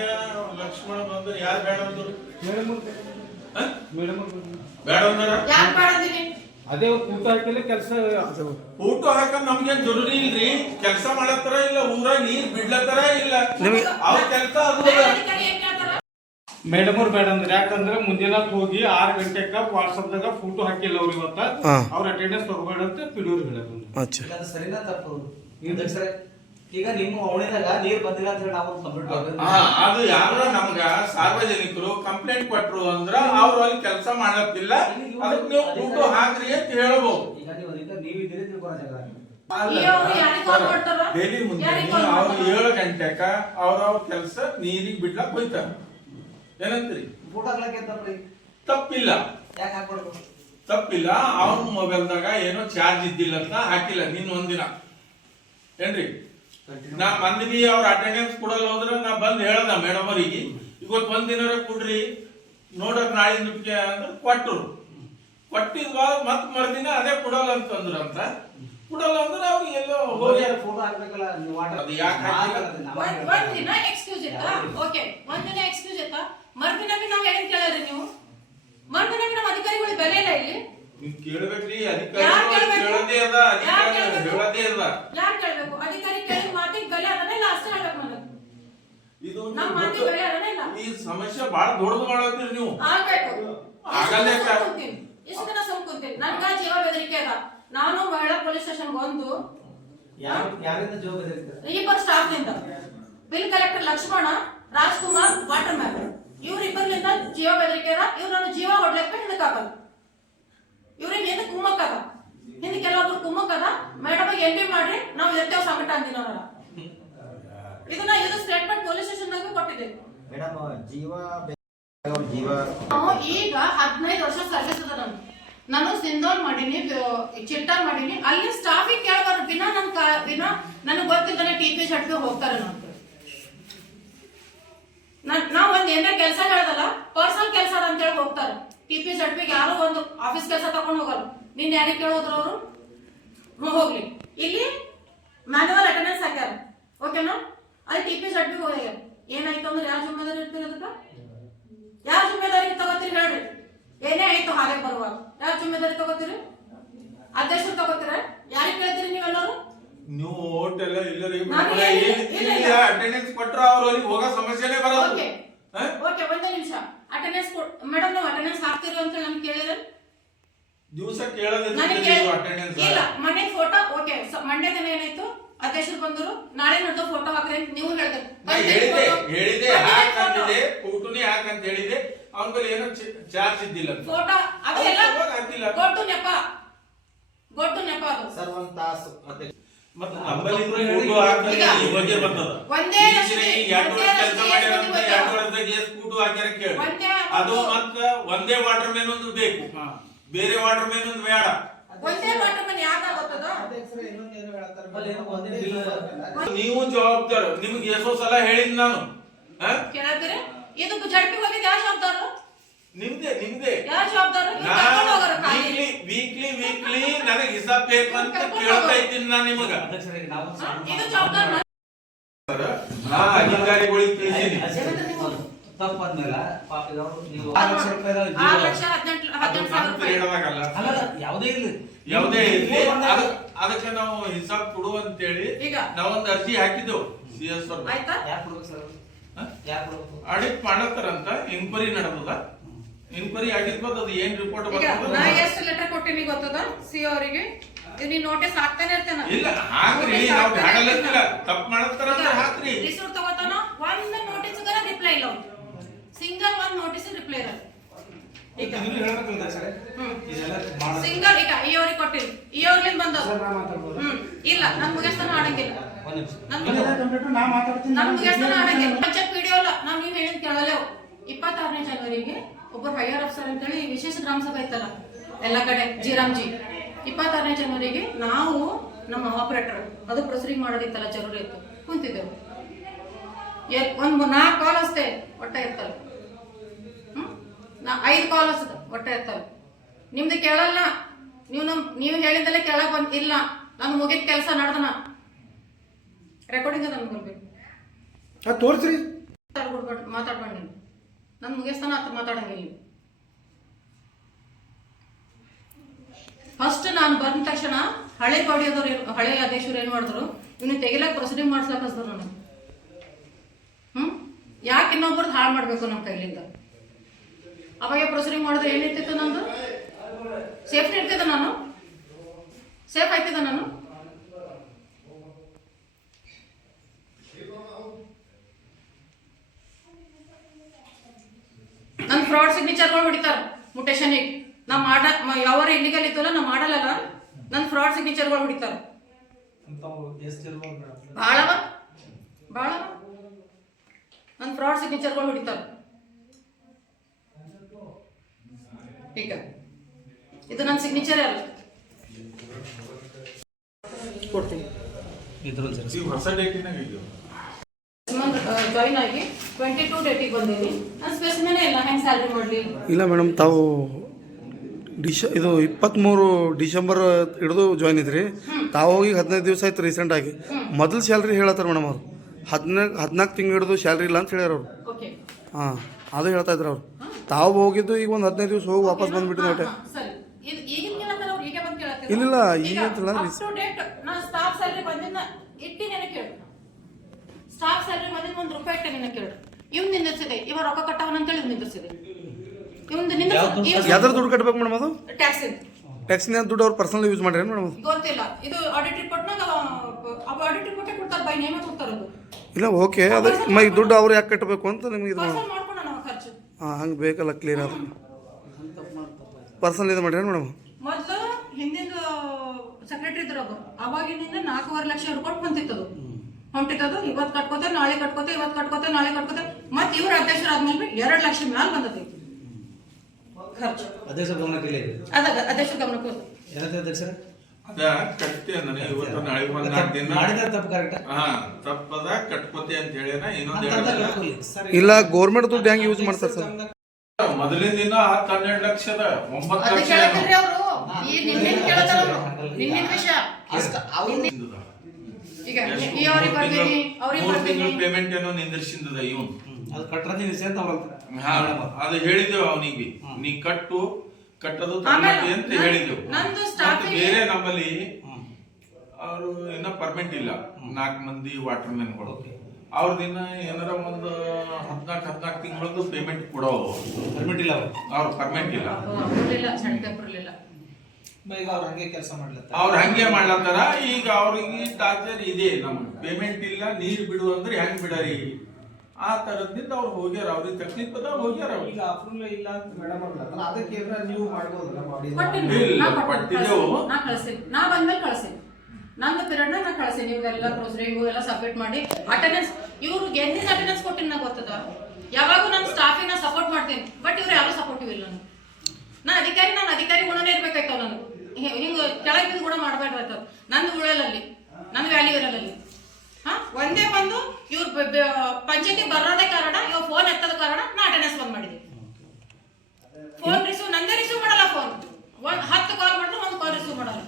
ಲಕ್ಷ್ಮಣ ಬಂದ್ರೆ ಯಾರು ಬೇಡ ಅಂದ್ರು? ಬೇಡ ಅಂದಾರ? ಯಾಕೆ ಬೇಡದಿನಿ? ಅದೇ ಊಟ ಹಾಕಿಲ್ಲ ಕೆಲಸ. ಊಟ ಹಾಕ ನಮ್ಗೇನ್ ಜರೂರಿ ಇಲ್ರಿ. ಕೆಲಸ ಮಾಡತ್ತಾರ ಇಲ್ಲ, ಊರಾಗ ನೀರ್ ಬಿಡ್ಲತ್ತಾರ ಇಲ್ಲ, ಅವ್ರ ಕೆಲಸ ಅದು. ಮೇಡಮ್ ಅವ್ರು ಬೇಡ ಅಂದ್ರೆ ಯಾಕಂದ್ರೆ ಮುಂದಿನ ಹೋಗಿ 6 ಗಂಟೆಕ ವಾಟ್ಸಪ್ದಾಗ ಫೋಟೋ ಹಾಕಿಲ್ಲ ಅವ್ರು. ಇವತ್ತ ಅವ್ರ ಅಟೆಂಡೆನ್ಸ್ ತಗೋಬೇಡ ಅಂತ ಪಿಡಿಯೋರು ಹೇಳಕ್. ಸರಿನಾ ತಪ್ಪು? ಈಗ ನಿಮ್ಮ ಅವಣಿದಾಗ ನೀರ್ ಬಂದಿಲ್ಲ ಅಂತ ಹೇಳಿ ನಾವು ಕಂಪ್ಲೇಂಟ್ ಅದು ಯಾರ ನಮ್ಗ ಸಾರ್ವಜನಿಕರು ಕಂಪ್ಲೇಂಟ್ ಕೊಟ್ರು ಅಂದ್ರ ಅವ್ರು ಅಲ್ಲಿ ಕೆಲಸ ಮಾಡತ್ತಿಲ್ಲ, ಅದಕ್ಕೆ ನೀವು ಫೋಟೋ ಹಾಕ್ರಿ ಅಂತ ಹೇಳ್ಬಹುದು. ಈಗ ನೀವಿದ್ದೀರಿ ತಿಳ್ಕೊಳಕ್ ಡೈಲಿ ಮುಂಜಾನೆ ಅವ್ರು 7 ಗಂಟೆಕ ಅವ್ರವ್ರ ಕೆಲಸ ನೀರಿಗೆ ಬಿಡ್ಲಕ್ ಹೋಯ್ತಾರ. ಏನಂತೀರಿ? ಫೋಟೋ ಹಾಕ್ಲಕ್ಕೆ ತಪ್ಪ್ರಿ? ತಪ್ಪಿಲ್ಲ. ಯಾಕೆ ಹಾಕ್ಬಾರ್ದು? ತಪ್ಪಿಲ್ಲ. ಅವ್ರ ಮೊಬೈಲ್ದಾಗ ಏನೋ ಚಾರ್ಜ್ ಇದ್ದಿಲ್ಲ ಅಂತ ಹಾಕಿಲ್ಲ. ನೀನ್ ಒಂದಿನ ಏನ್ರಿ ನಾ ಮಂದಿಗೆ ಅವ್ರ ಅಟೆಂಡೆನ್ಸ್ ಕೊಡಲ್ಲ ಹೋದ್ರ ನಾ ಬಂದ್ ಹೇಳದ ಮೇಡಮ್ ಅವ್ರಿಗೆ, ಇವತ್ತು ಒಂದಿನ ಕೊಡ್ರಿ ನೋಡಕ್ ನಾಳಿನ ಅಂದ್ರೆ ಕೊಟ್ಟರು. ಕೊಟ್ಟಿದ್ವ ಮತ್ ಮರ್ದಿನ ಅದೇ ಕೊಡಲ್ಲ ಅಂತಂದ್ರ ಅಂತ ಕೊಡಲ್ಲ ಅಂದ್ರೆ ಅವ್ರಿಗೆ ಎಲ್ಲೋ ಹೋಗಿ ಫೋಟೋ ಹಾಕ್ಬೇಕಲ್ಲ. ಅದು ಯಾಕೆ ಒಂದಿನ ಎಕ್ಸ್ಕ್ಯೂಸ್ ಇತ್ತಾ? ಓಕೆ, ಒಂದಿನ ಎಕ್ಸ್ಕ್ಯೂಸ್ ಇತ್ತಾ? ಮರ್ದಿನ ನಾವ್ ಏನ್ ಕೇಳಿದ್ರಿ ನೀವು? ಮರ್ದಿನ ನಮ್ಮ ಅಧಿಕಾರಿಗಳು ಬೆಲೆ ಇಲ್ಲ ಇಲ್ಲಿ. ನೀವು ಕೇಳ್ಬೇಕ್ರಿ, ಅಧಿಕಾರಿ ಹೇಳದೇ ಅದ, ಅಧಿಕಾರಿ ಹೇಳದೇ ಅದ. ಯಾರು ಕೇಳ್ಬೇಕು? ಅಧಿಕಾರಿ ಕೇಳಿದ ಮಾತಿಗೆ ಬೆಲೆ ಅದನ್ನ ಇಲ್ಲ, ಅಷ್ಟೇ ಹೇಳ್ಬೇಕು ನನಗೆ. ಇದು ನಮ್ಮ ಮಾತಿಗೆ ಬೆಲೆ ಅದನ್ನ ಇಲ್ಲ. ಈ ಸಮಸ್ಯೆ ಬಹಳ ದೊಡ್ಡದು ಮಾಡತ್ತೀರಿ ನೀವು. ಆಗ್ಬೇಕು. ಆಗಲ್ಲ. ಎಷ್ಟು ದಿನ ಸುಮ್ಕುಂತೀನಿ? ನನ್ಗ ಜೀವ ಬೆದರಿಕೆ ಅದ. ನಾನು ಮಹಿಳಾ ಪೊಲೀಸ್ ಸ್ಟೇಷನ್ ಬಂದು ಯಾರಿಂದ ಜೀವ ಬೆದರಿಕೆ? 2 ಸ್ಟಾಫ್ ನಿಂದ, bill collector Lakshmana, Rajkumar, water man, ಇವ್ರಿಬ್ಬರಿಂದ ಜೀವ ಬೆದರಿಕೆ ಅದ. ಇವ್ರು ನನ್ನ ಜೀವ ಹೊಡ್ಲಿಕ್ಕೆ ಹಿಂದಕ್ಕಾಗಲ್ಲ. ಇವ್ರಿಗೆ ಹಿಂದೆ ಕುಮ್ಮಕ್ಕದ, ಹಿಂದೆ ಕೆಲವೊಬ್ರು ಕುಮ್ಮಕ್ಕದ. ಮೇಡಮ್ ಎಂಟ್ರಿ ಮಾಡ್ರಿ, ನಾವು ಇರ್ತೇವೆ ಸಂಕಟ ಅಂದಿನವರ. ಇದು ಸ್ಟೇಟ್ಮೆಂಟ್ ಪೊಲೀಸ್ ಸ್ಟೇಷನ್ ನಾಗ ಕೊಟ್ಟಿದ್ದೇವೆ. ಮೇಡಮ್ ಜೀವ ಈಗ 15 ವರ್ಷ ಸರ್ವಿಸ್ ಅದ. ನಾನು ಸಿಂಧೋಲ್ ಮಾಡೀನಿ, ಚಿಟ್ಟಾರ್ ಮಾಡೀನಿ. ಅಲ್ಲಿ ಸ್ಟಾಫಿಗೆ ಕೇಳಬಾರ್ದು. ದಿನ ನನಗೆ ಗೊತ್ತಿದ್ದಾನೆ TP ಝಡ್ಪಿ ಹೋಗ್ತಾರೆ ನಾವು ಒಂದ್ ಏನೇ ಕೆಲಸ ಹೇಳದಲ್ಲ, ಪರ್ಸನಲ್ ಕೆಲಸ ಅಂತ ಹೇಳಿ ಹೋಗ್ತಾರೆ. TP ಝಡ್ಪಿಗೆ ಯಾರು ಒಂದು ಆಫೀಸ್ ಕೆಲಸ ತಗೊಂಡು ಹೋಗಲ್ಲ. ನೀನ್ ಯಾರಿಗೆ ಕೇಳೋದ್ರು ಅವರು ಹೋಗ್ಲಿ. ಇಲ್ಲಿ ಮ್ಯಾನ್ಯುವಲ್ ಅಟೆಂಡೆನ್ಸ್ ಹಾಕ್ಯಾರ, ಓಕೆನಾ? ಅಲ್ಲಿ TP ಝಡ್ಪಿಗೆ ಹೋಗ್ಯಾರ. ಏನಾಯ್ತು ಅಂದ್ರೆ ಯಾರು ಜವಾಬ್ದಾರಿ ಇರ್ತೀರಿ? ಅದಕ್ಕ ಯಾರು ಜವಾಬ್ದಾರಿ ತಗೋತೀರಿ ಹೇಳ್ರಿ? ಏನೇ ಆಯ್ತು ಹಾಗೆ ಬರುವಾಗ ಯಾರು ಜವಾಬ್ದಾರಿ ತಗೋತೀರಿ? ಅಧ್ಯಕ್ಷರು ತಗೋತೀರ? ಯಾರಿಗೆ ಕೇಳ್ತೀರಿ ನೀವೆಲ್ಲರೂ? ನೀವು ಓಟ್ ಎಲ್ಲ ನಾನು ಅಟೆಂಡೆನ್ಸ್ ಕೊಟ್ರ ಅವ್ರು ಅಲ್ಲಿ ಹೋಗೋ ಸಮಸ್ಯೆನೇ ಬರೋದು. ಓಕೆ, ಒಂದೇ ನಿಮಿಷ. ಅಟೆಂಡೆನ್ಸ್ ಮೇಡಮ್, ನಾವು ಅಟೆಂಡೆನ್ಸ್ ಹಾಕ್ತಿರೋ ಅಂತ ನಮ್ಗೆ ಕೇಳಿದ್ರೆ ದಿವಸ ಕೇಳೋದಿಲ್ಲ. ಇಲ್ಲ, ಮನೆ ಫೋಟೋ ಓಕೆ. ಮಂಡ್ಯ ದಿನ ಏನಾಯ್ತು, ಅಧ್ಯಕ್ಷರು ಬಂದರು, ನಾಳೆ ನೋಡ್ತಾ ಫೋಟೋ ಹಾಕ್ರಿ ಅಂತ ನೀವು ಹೇಳಿದೆ ಹಾಕಂತಿದೆ, ಫೋಟೋನೇ ಹಾಕಂತ ಹೇಳಿದೆ. ಅವನ ಬಳಿ ಏನೋ ಚಾರ್ಜ್ ಇದ್ದಿಲ್ಲ, ಫೋಟೋ ಅದೆಲ್ಲ ಹಾಕಿಲ್ಲ. ಗೊಟ್ಟು ನೆಪ ಅದು. ಸರ್ ಒಂದು ತಾಸು ಮತ್ತೆ ನಮ್ಮಲ್ಲಿ ಫೋಟೋ ಹಾಕಂತ ಇವಾಗೆ ಬಂದದ. ಒಂದೇ ಎರಡು ವರ್ಷ ಕೆಲಸ ಮಾಡ್ಯಾರ ಅಂತ 2 ವರ್ಷದಾಗ ಎಷ್ಟು ಫೋಟೋ ಹಾಕ್ಯಾರ ಕೇಳಿ. ಅದು ಮತ್ತ ಒಂದೇ ವಾಟರ್ ಮ್ಯಾನ್ ಒಂದು ಬೇಕು, ಬೇರೆ ವಾಟರ್ ಮ್ಯಾನ್ ಒಂದು ಬೇಡ. ಒಂದೇ ವಾಟರ್ ಮ್ಯಾನ್ ಯಾಕ ಗೊತ್ತದ? ನೀವು ಜವಾಬ್ದಾರ. ನಿಮ್ಗೆ ಎಷ್ಟೋ ಸಲ ಹೇಳಿದ್ ನಾನು ಕೇಳತ್ತೀರಿ? ಇದು ಝಡ್ಪಿ ಹೋಗಿದ್ ಯಾವ ಜವಾಬ್ದಾರು? ನಿಮ್ದೇ ಯಾವ ಜವಾಬ್ದಾರು? ವೀಕ್ಲಿ ನನಗೆ ಹಿಸಾಬ್ ಬೇಕು ಅಂತ ಕೇಳ್ತಾ ಇದ್ದೀನಿ ನಾನು ನಿಮಗ. ಇದು ಜವಾಬ್ದಾರ ನಾ ಅಧಿಕಾರಿಗಳಿಗೆ ತಿಳಿಸೀನಿ. ತಪ್ಪಾದ್ಮೇಲೆ ಪಾಪ ನೀವು 6,18,000 ಹೇಳೋದಾಗಲ್ಲ. ಯಾವುದೇ ಇರ್ಲಿ ಅದಕ್ಕೆ ನಾವು ಹಿಸಾಬ್ ಕೊಡು ಅಂತೇಳಿ ನಾವೊಂದು ಅರ್ಜಿ ಹಾಕಿದ್ದೆವು CS ಅವ್ರ. ಆಯ್ತಾ? ಆಡಿಟ್ ಮಾಡತ್ತಾರಂತ, ಇನ್ಕ್ವೈರಿ ನಡೆದದ. ಇನ್ಕ್ವೈರಿ ಆಗಿರ್ಬೋದು, ಅದು ಏನ್ ರಿಪೋರ್ಟ್ ಬರ್ತದ. ನಾ ಎಷ್ಟು ಲೆಟರ್ ಕೊಟ್ಟಿನಿ ಗೊತ್ತದ CO ಅವರಿಗೆ? ನೀನ್ ನೋಟಿಸ್ ಹಾಕ್ತಾನೆ ಇರ್ತೇನೆ. ಇಲ್ಲ ಹಾಕ್ರಿ, ನಾವು ಹಾಡಲತ್ತಿಲ್ಲ. ತಪ್ಪು ಮಾಡತ್ತಾರಂತ ಹಾಕ್ರಿ. ರಿಸೀವ್ ತಗೋತಾನ, ಒಂದು ನೋಟಿಸ್ ರಿಪ್ಲೈ ಇಲ್ಲ, ಸಿಂಗಲ್ ಒಂದು ನೋಟಿಸ್ ರಿಪ್ಲೈ ಇಲ್ಲ. ಸಿಂಗಲ್ ಈಗ ಅವ್ರಿಗೆ ಕೊಟ್ಟಿರಿ, ಅವ್ರಿಗೆ ಬಂದವು. ಇಲ್ಲ, ನನ್ ಮುಗಿಸ್ತಾನ ಆಡಂಗಿಲ್ಲ, ನನ್ ಮುಗಿಸ್ತಾನ ಆಡಂಗಿಲ್ಲ. ಪಂಚಾಯತ್ PDO ಅಲ್ಲ, ನಾವ್ ನೀವ್ ಹೇಳಿದ್ ಕೇಳಲೇವು. 26ನೇ ಜನವರಿಗೆ ಒಬ್ಬರು ಹೈಯರ್ ಅಫ್ಸರ್ ಅಂತೇಳಿ ವಿಶೇಷ ಗ್ರಾಮ ಸಭೆ ಇತ್ತಲ್ಲ ಎಲ್ಲ ಕಡೆ, ಜಿರಾಮ್ಜಿ. 26ನೇ ಜನವರಿಗೆ ನಾವು ನಮ್ಮ ಆಪರೇಟರ್ ಅದು ಪ್ರೊಸೀಡಿಂಗ್ ಮಾಡೋದಿತ್ತಲ್ಲ, ಜರೂರಿ ಇತ್ತು, ಕುಂತಿದ್ದೆವು. ಒಂದು 4 ಕಾಲ್ ಅಷ್ಟೇ ಒಟ್ಟ ಇರ್ತಲ್ಲ, 5 ಕಾಲ್ ಅಷ್ಟದ ಒಟ್ಟ ಇರ್ತಲ್ಲ. ನಿಮ್ದು ಕೇಳಲ್ಲ, ನೀವು ಹೇಳಿದ್ದಲ್ಲೇ ಕೇಳಕ್ ಇಲ್ಲ. ನಾನು ಮುಗಿದ ಕೆಲಸ ನಡೆದನ ರೆಕಾರ್ಡಿಂಗ್ ನನ್ಗೆ ಬರ್ಬೇಕು. ತೋರಿಸ್ರಿ, ಮಾತಾಡ್ಬೇಡ ನೀನು. ನಾನು ಮುಗಿಸ್ತಾನ ಅತ್ತ ಮಾತಾಡಂಗಿಲ್ಲ. ಫಸ್ಟ್ ನಾನು ಬಂದ ತಕ್ಷಣ ಹಳೆ ಬಾಡಿಯದವ್ರು, ಹಳೆ ಅಧ್ಯಕ್ಷರು ಏನ್ ಮಾಡಿದ್ರು, ಇವ್ನು ತೆಗಿಲಕ್ ಪ್ರೊಸೀಡಿಂಗ್ ಮಾಡ್ಸ್ಲಕ್ ಹಚ್ದ್ರು ನಾನು. ಯಾಕೆ ಇನ್ನೊಬ್ಬರದ್ದು ಹಾಳು ಮಾಡ್ಬೇಕು ನಮ್ಮ ಕೈಲಿಂದ? ಅವಾಗ ಪ್ರೊಸೀಡಿಂಗ್ ಮಾಡಿದ್ರೆ ಏನಿರ್ತಿತ್ತು? ನಂದು ಸೇಫ್ಟಿ ಇರ್ತಿದ್ದ, ನಾನು ಸೇಫ್ ಆಯ್ತಿದ್ದ. ನಾನು ನನ್ ಫ್ರಾಡ್ ಸಿಗ್ನೇಚರ್ಗಳು ಹೊಡಿತಾರ ಮುಟೇಶನಿಗೆ. ನಾ ಯಾವ ಇಲ್ಲಿಗಲ್ ಇತ್ತಲ್ಲ, ನಾ ಮಾಡಲ್ಲ, ನನ್ ಫ್ರಾಡ್ ಸಿಗ್ನೇಚರ್ಗಳು ಹೊಡಿತಾರ. ಭಾಳವ ನನ್ ಫ್ರಾಡ್ ಸಿಗ್ನೇಚರ್ಗಳು ಹೊಡಿತಾರ. ಈಗ ಇದು ನನ್ನ ಸಿಗ್ನೇಚರ್ ಅಲ್ಲ, ಕೊಡ್ತೀನಿ. ಹೊಸ ಡೇಟಿನಾಗ ಜಾಯಿನ್ ಆಗಿ 22 ಡೇಟಿಗೆ ಬಂದೀನಿ. ನಾನು ಸ್ಪೆಸಿಮೆನ್ ಇಲ್ಲ, ಹೆಂಗೆ ಸ್ಯಾಲ್ರಿ ಮಾಡಲಿ? ಇಲ್ಲ ಮೇಡಮ್, ತಾವು ಇದು 23 ಡಿಸೆಂಬರ್ ಹಿಡಿದು ಜಾಯ್ನ್ ಇದ್ರಿ. ತಾವು ಹೋಗಿ 15 ದಿವಸ ಆಯ್ತು ರೀಸೆಂಟ್ ಆಗಿ. ಮೊದಲು ಸ್ಯಾಲ್ರಿ ಹೇಳತ್ತಾರ ಮೇಡಮ್ ಅವರು. 14 ತಿಂಗಳು ಹಿಡಿದು ಸ್ಯಾಲ್ರಿ ಇಲ್ಲ ಅಂತ ಹೇಳ್ಯಾರ ಅವರು. ಹಾಂ, ಅದು ಹೇಳ್ತಾ ಇದ್ರು ಅವ್ರು. ತಾವು ಹೋಗಿದ್ದು ಈಗ ಒಂದು 15 ದಿವಸ ಹೋಗಿ ವಾಪಸ್ ಬಂದ್ಬಿಟ್ಟು ನೋಟೆ. ಇಲ್ಲ ಈಗ ಅಂತಲ್ಲ, ಸ್ಟಾಫ್ ಸ್ಯಾಲ್ರಿ ಬಂದಿದ್ದ ಇಟ್ಟಿ ನೆನೆ ಕೇಳು. ಸ್ಟಾಫ್ ಸ್ಯಾಲ್ರಿ ಬಂದಿದ್ದು ₹1 ಇಟ್ಟೆ ನೆನೆ ಕೇಳು. ಇವ್ ನಿಂದಿರ್ಸಿದೆ, ಇವ ರೊಕ್ಕ ಕಟ್ಟವನ ಅಂತೇಳಿ ಇವ್ ನಿಂದಿರ್ಸಿದೆ. ಯಾವ್ದಾರ ದುಡ್ಡು ಕಟ್ಬೇಕು ಮೇಡಮ್? ಅದು ಟ್ಯಾಕ್ಸಿನ ದುಡ್ಡು ಅವ್ರು ಪರ್ಸನಲ್ ಯೂಸ್ ಮಾಡ್ರಿ ಮೇಡಮ್? ಗೊತ್ತಿಲ್ಲ. ಇದು ಆಡಿಟ್ ರಿಪೋರ್ಟ್ನಾಗ ಆಡಿಟ್ ರಿಪೋರ್ಟ್ ಕೊಡ್ತಾರೆ, ಬೈ ನೇಮ ಕೊಡ್ತಾರದು. ಇಲ್ಲ ಓಕೆ, ಅದಕ್ಕೆ ಈಗ ದುಡ್ಡು ಅವ್ರು ಯಾಕೆ ಕಟ್ಟಬೇಕು ಅಂತ ನಿಮ್ಗೆ ಇದು ಮಾಡ್ಕೊಂಡ ನಾವು ಖರ್ಚು. ಹಾಂ, ಹಂಗೆ ಬೇಕಲ್ಲ, ಕ್ಲಿಯರ್ ಆದ ಪರ್ಸನಲ್ ಇದು ಮಾಡ್ರಿ ಮೇಡಮ್. ಮೊದಲು ಹಿಂದಿನ ಸೆಕ್ರೆಟರಿ ಇದ್ರೊಬ್ಬರು, ಅವಾಗಿನಿಂದ 4.5 ಲಕ್ಷ ಕೊಟ್ಟು ಹೊಂಟಿತ್ತದು. ಇವತ್ತು ಕಟ್ಕೋತೆ, ನಾಳೆ ಕಟ್ಕೋತೆ, ಇವತ್ತು ಕಟ್ಕೋತೆ, ನಾಳೆ ಕಟ್ಕೋತೆ. ಮತ್ತೆ ಇವ್ರ ಅಧ್ಯಕ್ಷರಾದ್ಮೇಲೆ 2 ಲಕ್ಷ ಮ್ಯಾಲ ಬಂದೈತಿ ಖರ್ಚು ಅಧ್ಯಕ್ಷರ ಗಮನಕ್ಕೆ ಇಲ್ಲ ಇದು. ಅಧ್ಯಕ್ಷ ಗಮನಕ್ಕೆ ಏನಂತ ಅಧ್ಯಕ್ಷರೇ? ಅದ ಕಟ್ತೆ ಅಂದ್ರೆ ಇವತ್ತು ನಾಳೆ ಒಂದ್ 4 ದಿನ ಮಾಡಿದ್ರೆ ತಪ್ಪು ಕರೆಕ್ಟ್. ಹಾ ತಪ್ಪದ ಕಟ್ಕೋತೆ ಅಂತ ಹೇಳ್ಯಾನ. ಇನ್ನೊಂದ್ 2 ದಿನ ಇಲ್ಲ ಗೌರ್ಮೆಂಟ್ ದುಡ್ಡು ಹೆಂಗೆ ಯೂಸ್ ಮಾಡ್ತಾರೆ ಸರ್? ಮೊದಲಿನ ದಿನ 10-12 ಲಕ್ಷದ 9 ಅದು ಲಕ್ಷ ಕೇಳತ್ತೀರಿ ಅವರು ಈ ನಿನ್ನೆ ಕೇಳತ್ತಾರ ಅವರು ನಿನ್ನೆ ವಿಷಯ ಈಗ ಈ ಅವ್ರಿಗೆ ಬರ್ತೀನಿ ಅವ್ರಿಗೆ ಮೂರು ಬರ್ತೀನಿ ತಿಂಗಳ ಪೇಮೆಂಟ್ ಏನೋ ನಿಂದಿರ್ಸಿಂದದ ಇವನು. ಅದು ಕಟ್ರತಿ ನಿಲ್ಸಿ ಅಂತ ಅವ್ರು ಹಾ ಅದು ಹೇಳಿದೆವು ಅವನಿಗೆ, ನೀ ಕಟ್ಟದು ಆಮೇಲೆ ತಗೊಳ್ಳಿ ಅಂತ ಹೇಳಿದೆವು. ನಂದು ಮತ್ತೆ ಸ್ಟಾಫಿಗೆ ಬೇರೆ ನಮ್ಮಲ್ಲಿ ಅವರು ಇನ್ನ ಪರ್ಮಿಟ್ ಇಲ್ಲ 4 ಮಂದಿ ವಾಟರ್ ಮ್ಯಾನ್ಗಳು. ಅವ್ರದಿನ್ನ ಏನಾರ ಒಂದು 14 ತಿಂಗಳದ್ದು ಪೇಮೆಂಟ್ ಕೊಡೋ ಪರ್ಮಿಟ್ ಇಲ್ಲ ಅವ್ರ ಪರ್ಮಿಟ್ ಇಲ್ಲ. ಇರಲಿಲ್ಲ ಸಣ್ಣ ಪೇಪರ್ ಇರಲಿಲ್ಲ. ಈಗ ಅವ್ರು ಹಂಗೆ ಕೆಲಸ ಮಾಡ್ಲತ್ತ. ಅವ್ರು ಹಂಗೆ ಮಾಡ್ಲತ್ತಾರ. ಈಗ ಅವ್ರಿಗೆ ಟಾರ್ಚರ್ ಇದೆ, ನಮ್ಗೆ ಪೇಮೆಂಟ್ ಇಲ್ಲ, ನೀರ್ ಬಿಡು ಅಂದ್ರೆ ಹೆಂಗ್ ಬಿಡರಿ ಆ ತರದಿಂದ ಅವ್ರು ಹೋಗ್ಯಾರ. ಅವ್ರಿಗೆ ತಕ್ಲೀಫ್ ಅದ ಹೋಗ್ಯಾರ. ಈಗ ಅಪ್ರೂವಲ್ ಇಲ್ಲ ಅಂತ ಮೇಡಮ್ ಅಂದ್ರಲ್ಲ, ಅದಕ್ಕೆ ಏನಾರ ನೀವು ಮಾಡ್ಬೋದಲ್ಲ ಮಾಡಿ. ಇಲ್ಲ, ಕೊಟ್ಟಿದ್ದೆವು. ನಾ ಕಳ್ಸೀನಿ, ನಾ ಬಂದ್ಮೇಲೆ ಕಳ್ಸೀನಿ. ನಂದು ಪೀರಿಯಡ್ ನಾ ಕಳ್ಸೀನಿ. ಇವ್ರೆಲ್ಲ ಕ್ರೋಸರಿಂಗ್ ಎಲ್ಲ ಸಬ್ಮಿಟ್ ಮಾಡಿ ಅಟೆಂಡೆನ್ಸ್ ಇವ್ರಿಗೆ ಎಂದಿನ ಅಟೆಂಡೆನ್ಸ್ ಕೊಟ್ಟಿನಿ ನಾ ಗೊತ್ತದ. ಯಾವಾಗೂ ನನ್ನ ಸ್ಟಾಫಿನ ಸಪೋರ್ಟ್ ಮಾಡ್ತೀನಿ, ಬಟ್ ಇವ್ರು ಯಾರು ಸಪೋರ್ಟಿವ್ ಇಲ್ಲ. ನಾನು ಅಧಿಕಾರಿ ಗುಣನೇ ಇರ್ಬೇಕಾಯ್ತವ. ನಾನು ಹಿಂಗ ಕೆಳಗೆ ಬಿದ್ದು ಗುಣ ಮಾಡ್ಬೇಕಾಯ್ತದ. ನಂದು ಉಳಲಲ್ಲಿ ನನ್ನ ವ್ಯಾಲ್ಯೂ ಇರಲಲ್ಲಿ. ಹಾ ಒಂದೇ ಬಂದು ಇವ್ರು ಪಂಚಾಯತಿ ಬರೋದೇ ಕಾರಣ, ಇವ್ ಫೋನ್ ಎತ್ತದ ಕಾರಣ ನಾ ಅಟೆಂಡೆನ್ಸ್ ಬಂದ್ ಮಾಡಿದ್ವಿ. ಫೋನ್ ನಂದೇ ರಿಸೀವ್ ಮಾಡಲ್ಲ. ಫೋನ್ 10 ಕಾಲ್ ಮಾಡಿದ್ರೆ 1 ಕಾಲ್ ರಿಸೀವ್ ಮಾಡಲ್ಲ.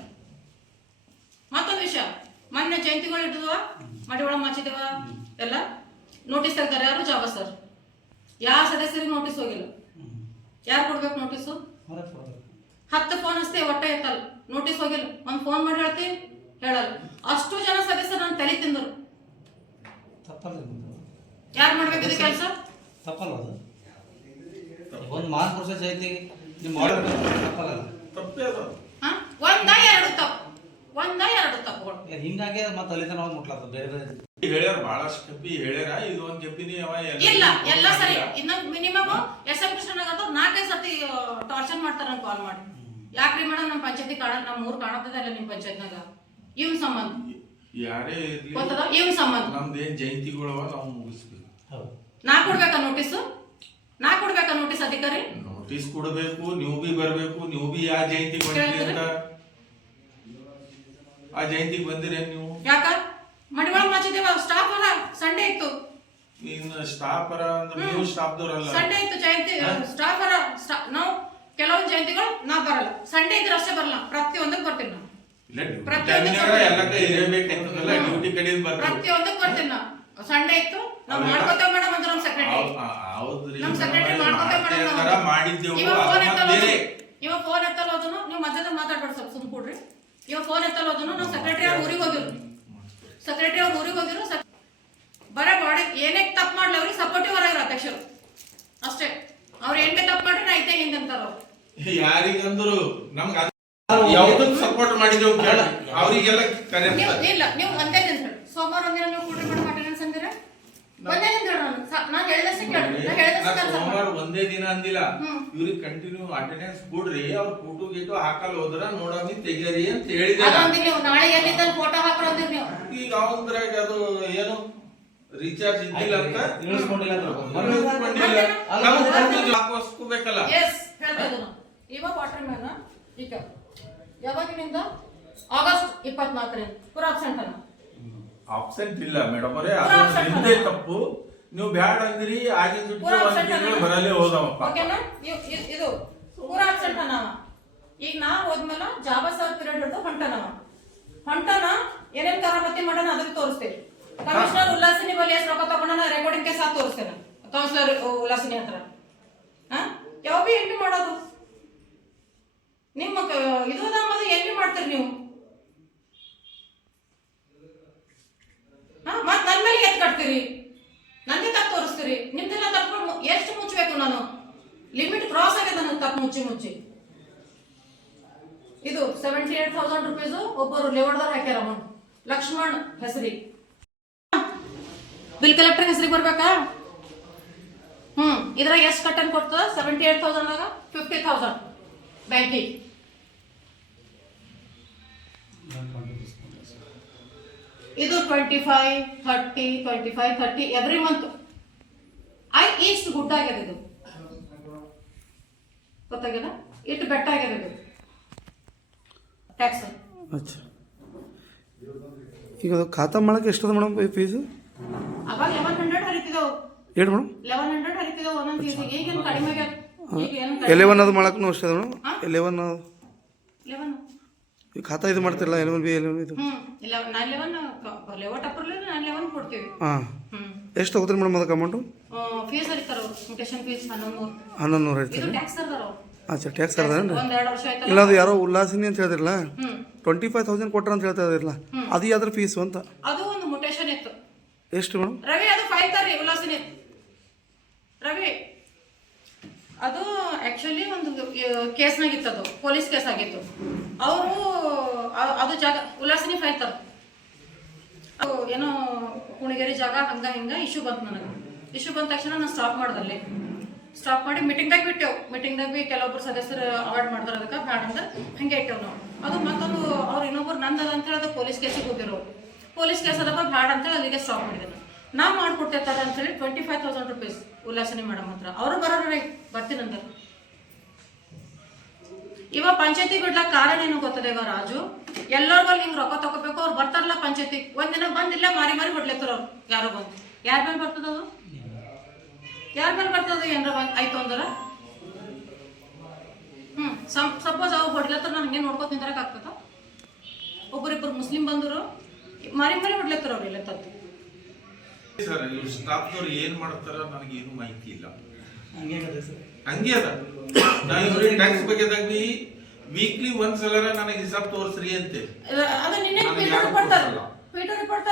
ಮತ್ತೊಂದು ವಿಷಯ, ಮೊನ್ನೆ ಜಯಂತಿಗಳು ಇದ್ದುವ ಮಡಿವಾಳ ಮಾಚಿದೇವ ಎಲ್ಲ ನೋಟಿಸ್ ತೆಗ್ದಾರೆ. ಯಾರು ಜಾಬ ಸರ್, ಯಾವ ಸದಸ್ಯರಿಗೆ ನೋಟಿಸ್ ಹೋಗಿಲ್ಲ. ಯಾರು ಕೊಡ್ಬೇಕು ನೋಟಿಸು? 10 ಫೋನ್ ಅಷ್ಟೇ ಒಟ್ಟೆ ಎತ್ತಲ್ಲ, ನೋಟಿಸ್ ಹೋಗಿಲ್ಲ. ಒಂದು ಫೋನ್ ಮಾಡಿ ಹೇಳ್ತೀನಿ, ಹೇಳಲ್ಲ. ಅಷ್ಟು ಜನ ಸದಸ್ಯರು ನನ್ನ ತಲೆ ತಿಂದರು. ತಪ್ಪಲ್ಲ, ಯಾರು ಮಾಡ್ಬೇಕಿದೆ ಕೆಲಸ? ತಪ್ಪಲ್ಲ. ಅದು ಒಂದು ಮಾಸ್ ಪ್ರೊಸೆಸ್ ಐತಿ, ನೀವು ಮಾಡಬೇಕು. ತಪ್ಪಲ್ಲ, ತಪ್ಪೇ ಅದ. ಒಂದ ಎರಡು ತಪ್ಪುಗಳು. ಹಿಂಗಾಗಿ ಮತ್ತೆ ಅಲ್ಲಿ ತನಕ ಮುಟ್ಲತ್ತ ಬೇರೆ ಬೇರೆ ಹೇಳ್ಯಾರ, ಬಹಳಷ್ಟು ಕೆಪ್ಪಿ ಹೇಳ್ಯಾರ. ಇದು ಒಂದ್ ಕೆಪ್ಪಿನಿ ಅವ ಇಲ್ಲ ಎಲ್ಲ ಸರಿ. ಇನ್ನು ಮಿನಿಮಮ್ ಎಸ್ ಎಂ ಕೃಷ್ಣನಗರ 4-5 ಸರ್ತಿ ಟಾರ್ಚರ್ ಮಾಡ್ತಾರ ನನ್ ಕಾಲ್ ಮಾಡಿ. ಯಾಕ್ರಿ ಮೇಡಮ್ ನಮ್ಮ ಪಂಚಾಯತಿ ನಮ್ಮ ಊರ್ ಕಾಣತದಲ್ಲ ನಿಮ್ ಪಂಚಾಯತ್ನಾಗ ಇವನ್ ಸಂಬಂಧ ಯಾರೇ ಇರ್ಲಿ ಗೊತ್ತದ ಇವನ್ ಸಂಬಂಧ. ನಮ್ದೇನ್ ಜಯಂತಿಗಳವ ನಾವು ಮುಗಿಸ್ಬೇಕು. ನಾ ಕೊಡ್ಬೇಕಾ ನೋಟಿಸ್ ಅಧಿಕಾರಿ? ನೋಟಿಸ್ ಕೊಡಬೇಕು, ನೀವು ಬಿ ಬರ್ಬೇಕು. ನೀವು ಬಿ ಆ ಜಯಂತಿಗೆ ಬಂದಿರಿ ಅಂತ ಆ ಜಯಂತಿಗೆ ಬಂದಿರ ನೀವು? ಯಾಕ ಮಡಿವಾಳ ಮಾಚಿದೇವ ಸ್ಟಾಫ್ ಅಲ್ಲ, ಸಂಡೇ ಇತ್ತು. ಇನ್ನು ಸ್ಟಾಫ್ ಅಂದ್ರೆ ನೀವು ಸ್ಟಾಫ್ ದವ್ರಲ್ಲ. ಸಂಡೇ ಇತ್ತು ಜಯಂತಿ ಸ್ಟಾಫ್ ಅರ. ನಾವು ಕೆಲವೊಂದು ಜಯಂತಿಗಳು ನಾ ಬರಲ್ಲ, ಸಂಡೇ ಇದ್ರೆ ಅಷ್ಟೇ ಬರಲ್ಲ. ಪ್ರತಿಯೊಂದಕ್ಕೆ ಬರ್ತೀನಿ ನಾನು. ಡ್ಯೂಟಿ ಕಡೆ ಪ್ರತಿಯೊಂದಕ್ಕೆ ಬರ್ತೀನಿ ನಾನು. ಸಂಡೇ ಇತ್ತು ನಾವು ಮಾಡ್ಕೋತೇವೆ ಮೇಡಮ್ ಅಂದ್ರೆ ನಮ್ಮ ಸೆಕ್ರೆಟರಿ ಮಾಡಿದ್ದೆವು. ಇವ ಫೋನ್ ಎತ್ತಲ್ಲ ಹೋದನು. ನೀವು ಮಧ್ಯದಾಗ ಮಾತಾಡ್ಬೇಡಿ, ಸ್ವಲ್ಪ ಸುಮ್ ಕೊಡ್ರಿ. ಇವ ಫೋನ್ ಎತ್ತಲ್ಲ ಹೋದನು. ನಾವು ಸೆಕ್ರೆಟರಿ ಅವ್ರ ಊರಿಗೆ ಹೋಗಿರು. ಬರೇ ಬಾಡಿ ಏನೇ ತಪ್ಪು ಮಾಡ್ಲಿ ಅವ್ರಿಗೆ ಸಪೋರ್ಟಿವ್ ಅವರ ಅಧ್ಯಕ್ಷರು ಅಷ್ಟೇ. ಅವ್ರು ಏನ್ ಬೇ ತಪ್ಪು ಮಾಡ್ರಿ ನಾ ಐತೆ ಹಿಂಗೆ ಅಂತಾರ ಅವ್ರು. ಯಾರಿಗಂದ್ರು ನಮ್ಗೆ ಯಾವ್ದಕ್ ಸಪೋರ್ಟ್ ಮಾಡಿದೆವು ಕೇಳ ಅವರಿಗೆಲ್ಲ ಇಲ್ಲ ನೀವು ಒಂದೇ ದಿನ ಹೇಳಿ. ಸೋಮವಾರ ಒಂದಿನ ನೀವು ಕೊಡ್ರಿ ಮೇಡಮ್ ಅಟೆಂಡೆನ್ಸ್ ಅಂದಿರ ಒಂದೇ ದಿನ ಹೇಳಿ. ನಾನು ಹೇಳಿದಷ್ಟೇ ಕೇಳಿ. ಸೋಮವಾರ ಒಂದೇ ದಿನ ಅಂದಿಲ್ಲ, ಇವ್ರಿಗೆ ಕಂಟಿನ್ಯೂ ಅಟೆಂಡೆನ್ಸ್ ಕೊಡ್ರಿ. ಅವ್ರ ಫೋಟೋ ಗೀಟೋ ಹಾಕಲ್ ಹೋದ್ರ ನೋಡಮಿ ತೆಗಿಯರಿ ಅಂತ ಹೇಳಿದೆ. ನೀವು ನಾಳೆ ಎಲ್ಲಿದ್ದ ಫೋಟೋ ಹಾಕ್ರ ಅಂದಿರಿ ನೀವು. ಈಗ ಅವಂದ್ರಾಗ ಅದು ಏನು ರೀಚಾರ್ಜ್ ಇದ್ದಿಲ್ಲ ಅಂತ ಹಾಕೋಸ್ಕೋಬೇಕಲ್ಲ. ಎಸ್ ಹೇಳ್ತಾ ಇದ್ದು ನಾವು. ಇವಾಗ ವಾಟರ್ ಮ್ಯಾನ್ ಈಗ ಯಾವಾಗಿನಿಂದ ಆಗಸ್ಟ್ 24ರಿಂದ ಪೂರ ಅಬ್ಸೆಂಟ್ ಅನ್ನ. ಆಬ್ಸೆಂಟ್ ಇಲ್ಲ ಮೇಡಮ್ ಅವರೇ, ಅದು ನಿಮ್ದೇ ತಪ್ಪು. ನೀವು ಬ್ಯಾಡ ಅಂದ್ರಿ, ಆಗಿನ ದುಡ್ಡು ಒಂದ್ ತಿಂಗಳು ಬರಲೇ ಹೋದವಪ್ಪ. ಓಕೆನಾ? ಇದು ಪೂರ ಅಬ್ಸೆಂಟ್ ಅನ್ನವ. ಈಗ ನಾ ಹೋದ್ಮೇಲೆ ಜಾಬ ಸರ್ ಪೀರಿಯಡ್ ಹಿಡಿದು ಹೊಂಟನ ಏನೇನ್ ಕರಾಮತಿ ಮಾಡೋಣ ಅದಕ್ಕೆ ತೋರಿಸ್ತೇವೆ. ಕಮಿಷನರ್ ಉಲ್ಲಾಸಿನಿ ಬಲಿ ಎಷ್ಟು ರೊಕ್ಕ ತಗೊಂಡ ರೆಕಾರ್ಡಿಂಗ್ ಕೇಸ್ ಹಾಕಿ ತೋರಿಸ್ತೇನೆ. ಕೌನ್ಸಿಲರ್ ಉಲ್ಲಾಸಿನಿ ಹತ್ರ ಯಾವ ಬಿ ಎಂಟ್ರಿ ಮಾಡೋದು ನಿಮ್ಮ ಇದು ನಮ್ಮದು ಎಂಟ್ರಿ ಮಾಡ್ತೀರಿ ನೀವು. ಮತ್ ನನ್ ಮೇಲೆ ಎತ್ ಕಟ್ತೀರಿ, ನಂದೇ ತಪ್ಪು ತೋರಿಸ್ತೀರಿ. ನಿಮ್ದೆಲ್ಲ ತಪ್ಪು ಎಷ್ಟು ಮುಚ್ಚಬೇಕು? ನಾನು ಲಿಮಿಟ್ ಕ್ರಾಸ್ ಆಗಿದೆ ನನ್ನ ತಪ್ಪು ಮುಚ್ಚಿ. ಇದು 78,000 ರೂಪೀಸ್ ಒಬ್ಬರು ಲೇವರ್ದವ್ರು ಹಾಕ್ಯಾರ ಅಮೌಂಟ್. ಲಕ್ಷ್ಮಣ್ ಹೆಸರಿ ಬಿಲ್ ಕಲೆಕ್ಟರ್ ಹೆಸರಿಗೆ ಬರ್ಬೇಕಾ? ಇದ್ರಾಗ ಎಷ್ಟು ಕಟ್ಟನ್ ಕೊಡ್ತದ? 78,000 50,000 ಬ್ಯಾಂಕಿಗೆ. ಇದು 25, 30 ಎವ್ರಿ ಮಂತ್. ಈಸ್ಟ್ ಗುಡ್ ಆಗ್ಯದ ಇದು ಗೊತ್ತಾಗ್ಯದ ಇಟ್ಟು ಬೆಟ್ಟ ಆಗ್ಯದ ಇದು ಟ್ಯಾಕ್ಸ್. ಅಚ್ಚಾ ಈಗ ಅದು ಖಾತಾ ಮಾಡಕ್ಕೆ ಎಷ್ಟದ ಮೇಡಮ್ ಫೀಸು? ಅವಾಗ 1100 ಹರಿತಿದ್ದವು, ಹೇಳಿ ಮೇಡಮ್. 1100 ಹರಿತಿದ್ದವು ಒಂದೊಂದು ಫೀಸಿಗೆ. ಈಗೇನು ಕಡಿಮೆ ಆಗ್ಯದ. ಈಗ ಏನು 11 ಅದು ಮಾಡಕ್ಕೂ ಅಷ್ಟೇ ಮೇಡಮ್. 11 11 ಈ ಖಾತಾ ಇದು ಮಾಡ್ತಿರಲ್ಲ 11B 11 ಇದು. ಇಲ್ಲ 911 ಲೇಔಟ್ ಅಪ್ರೂವಲ್ 911 ಕೊಡ್ತೀವಿ. ಹಾಂ ಎಷ್ಟು ತಗೋತೀರಿ ಮೇಡಮ್ ಅದಕ್ಕೆ ಅಮೌಂಟು? ಫೀಸ್ ಹರಿತಾರ ಅವ್ರು, ಮುಟೇಶನ್ ಫೀಸ್ 1100. 1100 ಇದು ಇರ್ತಾರೆ. ಟ್ಯಾಕ್ಸ್ ಅದಾರ ಅವ್ರು. ಅಚ್ಚಾ ಟ್ಯಾಕ್ಸ್ ಅದೇನ್ರಿ? ಒಂದ್ 2 ವರ್ಷ ಆಯ್ತಲ್ಲ. ಇಲ್ಲ ಅದು ಯಾರೋ ಉಲ್ಲಾಸಿನಿ ಅಂತ ಹೇಳ್ತಿರಲ್ಲ 25,000 ಕೊಟ್ರ ಅಂತ ಹೇಳ್ತಾ ಇದ್ರಲ್ಲ, ಅದು ಯಾವ್ದ್ರ ಫೀಸು ಅಂತ? ಅದು ಒಂದು ಮುಟೇಶನ್ ಇತ್ತು. ಎಷ್ಟು ಮೇಡಮ್? ರವಿ ಅದು ಫೈಲ್ ತರ್ರಿ ಉಲ್ಲಾಸಿನಿ ರವಿ. ಅದು ಆಕ್ಚುಲಿ ಒಂದು ಕೇಸ್ನಾಗಿತ್ತು, ಅದು ಪೊಲೀಸ್ ಕೇಸ್ ಆಗಿತ್ತು. ಅವರು ಅದು ಜಾಗ ಉಲ್ಲಾಸಿನಿ ಫೈಲ್ ತರ ಏನೋ ಕುಣಿಗೇರಿ ಜಾಗ ಹಂಗ ಹಿಂಗ ಇಶ್ಯೂ ಬಂತು ನನಗೆ. ಇಶ್ಯೂ ಬಂದ ತಕ್ಷಣ ನಾನು ಸ್ಟಾಪ್ ಮಾಡ್ದಲ್ಲಿ, ಸ್ಟಾಪ್ ಮಾಡಿ ಮೀಟಿಂಗ್ದಾಗ ಬಿಟ್ಟೆವು. ಮೀಟಿಂಗ್ದಾಗ ಬಿ ಕೆಲವೊಬ್ರು ಸದಸ್ಯರು ಅವಾಯ್ಡ್ ಮಾಡ್ತಾರೆ, ಅದಕ್ಕೆ ಬ್ಯಾಡ ಅಂದ್ರೆ ಹಂಗೆ ಇಟ್ಟೆವು ನಾವು. ಅದು ಮತ್ತೊಂದು ಅವ್ರು ಇನ್ನೊಬ್ರು ನಂದದ ಅಂತೇಳಿ ಅದು ಪೊಲೀಸ್ ಕೇಸಿಗೆ ಹೋಗಿರೋರು. ಪೊಲೀಸ್ ಕೇಸ್ ಅದಪ್ಪ ಬ್ಯಾಡ ಅಂತೇಳಿ ಅಲ್ಲಿಗೆ ಸ್ಟಾಪ್ ಮಾಡಿದೆ. ನಾ ಮಾಡ್ಕೊಡ್ತೇತಾರೆ ಅಂತೇಳಿ 25,000 ರೂಪೀಸ್ ಉಲ್ಲಾಸಿನಿ ಮೇಡಮ್ ಹತ್ರ. ಅವರು ಬರೋರು ಬರ್ತೀನಂದ್ರೆ. ಇವಾಗ ಪಂಚಾಯತಿ ಬಿಡ್ಲಕ್ಕ ಕಾರಣ ಏನು ಗೊತ್ತದೆ? ಇವ ರಾಜು ಎಲ್ಲರಿಗೂ ಹಿಂಗೆ ರೊಕ್ಕ ತಗೋಬೇಕು. ಅವ್ರು ಬರ್ತಾರಲ್ಲ ಪಂಚಾಯತಿ, ಒಂದಿನ ಬಂದಿಲ್ಲ ಮಾರಿ ಮಾರಿ ಹೊಡ್ಲೇತಾರ ಅವ್ರು. ಯಾರೋ ಬಂದು ಯಾರ ಮೇಲೆ ಬರ್ತದ ಅದು? ಯಾರ ಮೇಲೆ ಬರ್ತದ? ಏನಾರ ಆಯ್ತು ಅಂದ್ರೆ ಸಪೋಸ್ ಅವ್ರು ಹೊಡ್ಲತ್ತಾರ, ನಾನು ಹಂಗೆ ನೋಡ್ಕೊತ ನಿಂದ್ರಕ್ ಆಗ್ತದ? ಒಬ್ಬರಿಬ್ಬರು ಮುಸ್ಲಿಂ ಬಂದರು ಮಾರಿ ಮಾರಿ ಹೊಡ್ಲತ್ತಾರ ಅವ್ರು ಇಲ್ಲ ತಂದು. ಸರ್ ಇವ್ರು ಸ್ಟಾಫ್ದವ್ರು ಏನ್ ಮಾಡ್ತಾರ ನನಗೇನು ಮಾಹಿತಿ ಇಲ್ಲ. ಹಂಗೆ ಅದ ಸರ್. ಹಂಗೆ ಅದ. ನಾ ಇವ್ರಿಗೆ ಟ್ಯಾಕ್ಸ್ ಬಗ್ಗೆದಾಗ ವೀಕ್ಲಿ ಒಂದ್ಸಲ ನನಗೆ ಹಿಸಾಬ್ ತೋರಿಸ್ರಿ ಅಂತೆ. ಅದು ನಿನ್ನೆ ಪೀಟರ್ ರಿಪೋರ್ಟ್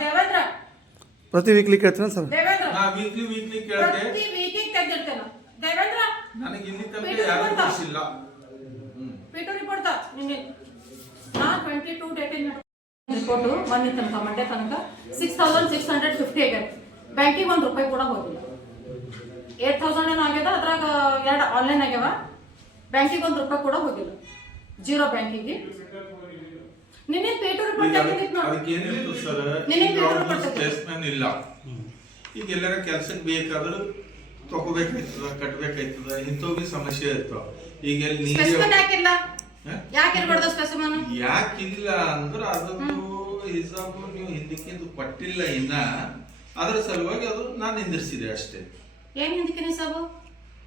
ದೇವೇಂದ್ರ ಪ್ರತಿ ವೀಕ್ಲಿ ಕೇಳ್ತೀರಾ ಸರ್? ದೇವೇಂದ್ರ ನಾ ವೀಕ್ಲಿ ಕೇಳ್ದೆ. ಪ್ರತಿ ವೀಕಿಗೆ ತೆಗ್ದಿರ್ತೇನೆ ದೇವೇಂದ್ರ. ನನಗೆ ಇಲ್ಲಿ ತನಕ ಯಾರು ತೋರಿಸಿಲ್ಲ. ಪೀಟರ್ ರಿಪೋರ್ಟ್ ನಿನ್ನೆ ನಾ 22 ಡೇಟಿನ ರಿಪೋರ್ಟು ಮೊನ್ನೆ ತನಕ ಮಂಡ್ಯ ತನಕ 6,650 ಆಗ್ಯದ. ಬ್ಯಾಂಕಿಗೆ ₹1 ಕೂಡ ಹೋಗಿಲ್ಲ. 8,000 ಏನೋ ಆಗ್ಯದ, ಅದ್ರಾಗ 2 ಆನ್ಲೈನ್ ಆಗ್ಯಾವ. ಬ್ಯಾಂಕಿಗೆ ₹1 ಕೂಡ ಹೋಗಿಲ್ಲ, ಜೀರೋ ಬ್ಯಾಂಕಿಗೆ. ನಿನ್ನೆ ಪೇಟರ್ ರಿಪೋರ್ಟ್ ತೆಗೆದಿತ್ತು ನೋಡಿ. ಅದಕ್ಕೇನಿತ್ತು ಸರ್, ಸ್ಟೇಟ್ಸ್ಮನ್ ಇಲ್ಲ. ಈಗ ಎಲ್ಲರ ಕೆಲ್ಸಕ್ಕೆ ಬೇಕಾದ್ರೂ ತಗೋಬೇಕಾಯ್ತದ, ಕಟ್ಬೇಕಾಯ್ತದ, ಇಂಥವ್ರಿಗೆ ಸಮಸ್ಯೆ ಇರ್ತಾವ. ಈಗ ಸ್ಪೆಸಿಮನ್ ಯಾಕಿಲ್ಲ? ಯಾಕೆ ಇರ್ಬಾರ್ದು ಸ್ಪೆಸಿಮನ್? ಯಾಕಿಲ್ಲ ಅಂದ್ರೆ ಅದೊಂದು ಹಿಸಾಬು ನೀವು ಹಿಂದಕ್ಕಿಂದು ಕೊಟ್ಟಿಲ್ಲ ಇನ್ನ, ಅದರ ಸಲುವಾಗಿ ಅದು ನಾನು ನಿಂದಿರ್ಸಿದೆ ಅಷ್ಟೇ. ಏನ್ ಹಿಂದಕ್ಕಿನ ಹಿಸಾಬು?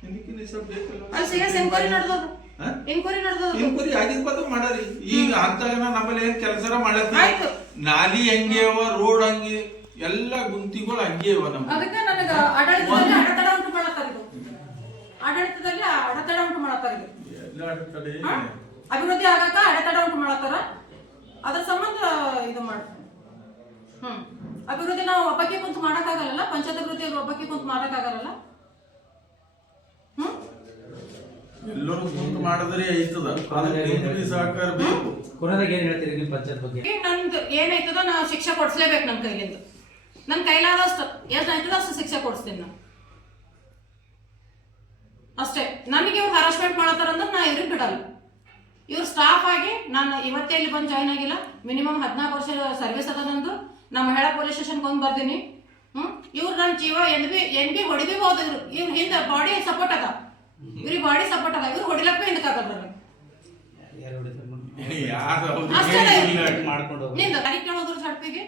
ಹಿಂದಕ್ಕಿನ ಹಿಸಾಬ್ ಬೇಕಲ್ಲ. ಅಲ್ಲಿ ಸಿಗಸ್ ಎಂಕ್ವೈರಿ ನಡೆದೋದು. ಎಂಕ್ವೈರಿ ಆಗಿರ್ಬೋದು ಮಾಡರಿ. ಈಗ ಅಂತಾಗ ನಮ್ಮಲ್ಲಿ ಏನ್ ಕೆಲಸ ಮಾಡತ್ತಿ, ಆಯ್ತು. ನಾಲಿ ಹಂಗೆ ಅವ, ರೋಡ್ ಹಂಗೆ, ಎಲ್ಲ ಗುಂತಿಗಳು ಹಂಗೆ ಅವ. ನಮ್ಮ ಅದಕ್ಕೆ ನನಗೆ ಆಡಳಿತದಲ್ಲಿ ಅಡೆತಡೆ ಉಂಟು ಮಾಡತ್ತಾರೆ ಇದು. ಆಡಳಿತದಲ್ಲಿ ಅಡೆತಡೆ ಉಂಟು ಮಾಡತ್ತಾರೆ ಇದು. ಎಲ್ಲ ಅಡೆತಡೆ. ಅಭಿವೃದ್ಧಿ ಆಗಕ್ಕ ಅಡೆತಡೆ ಉಂಟು ಮಾಡತ್ತಾರ. ಅದ್ರ ಸಂಬಂಧ ಇದು ಮಾಡ್ತಾರೆ. ಅಭಿವೃದ್ಧಿ ನಾವು ಒಬ್ಬಕ್ಕೆ ಕುಂತು ಮಾಡಕ್ಕಾಗಲ್ಲ. ಪಂಚಾಯತ್ ಅಭಿವೃದ್ಧಿ ಒಬ್ಬಕ್ಕೆ ಕುಂತು ಮಾಡಕ್ಕಾಗಲ್ಲ. ಎಲ್ಲರೂ ಕುಂತು ಮಾಡಿದ್ರೆ ಐತದ, ಅದಕ್ಕೆ ಸಹಕಾರ ಬೇಕು. ಕೊನೆದಾಗ ಏನ್ ಹೇಳ್ತೀರಿ ನಿಮ್ಮ ಪಂಚಾಯತ್ ಬಗ್ಗೆ? ನಂದು ಏನಾಯ್ತದ ನಾವು ಶಿಕ್ಷೆ ಕೊಡ್ಸ್ಲೇಬೇಕು. ನನ್ನ ಕೈಲಿಂದ ನನ್ನ ಕೈಲಾದಷ್ಟು ಏನಾಯ್ತದ ಅಷ್ಟು ಶಿಕ್ಷೆ ಕೊಡಿಸ್ತೀನಿ ನಾನು ಅಷ್ಟೇ. ನನಗೆ ಇವ್ರು ಹರಾಸ್ಮೆಂಟ್ ಮಾಡತ್ತಾರಂದ್ರೆ ನಾ ಇವ್ರಿಗೆ ಬಿಡಲ್ಲ. ಇವ್ರು ಸ್ಟಾಫ್ ಆಗಿ ನಾನು ಇವತ್ತೇ ಇಲ್ಲಿ ಬಂದು ಜಾಯ್ನ್ ಆಗಿಲ್ಲ. ಮಿನಿಮಮ್ 14 ವರ್ಷ ಸರ್ವಿಸ್ ಅದ ನಂದು. ನಮ್ಮ ಮಹಿಳಾ ಪೊಲೀಸ್ ಸ್ಟೇಷನ್ಗೆ ಬಂದು ಬರ್ತೀನಿ. ಇವ್ರು ನನ್ನ ಜೀವ ಎನ್ ಬಿ ಹೊಡಿಬಹುದು. ಇವ್ರ ಹಿಂದೆ ಬಾಡಿ ಸಪೋರ್ಟ್ ಅದ, ಇವ್ರಿಗೆ ಬಾಡಿ ಸಪೋರ್ಟ್ ಅದ. ಇವ್ರು ಹೊಡಿಲಕ್ಕ ಹಿಂದಕ್ಕೆ ಆಗಲ್ಲ. ಮಾಡ್ಕೊಂಡು ನಿಂದ ಯಾರಿಗೆ ಕೇಳೋದ್ರ ಝಡ್ಪಿಗೆ?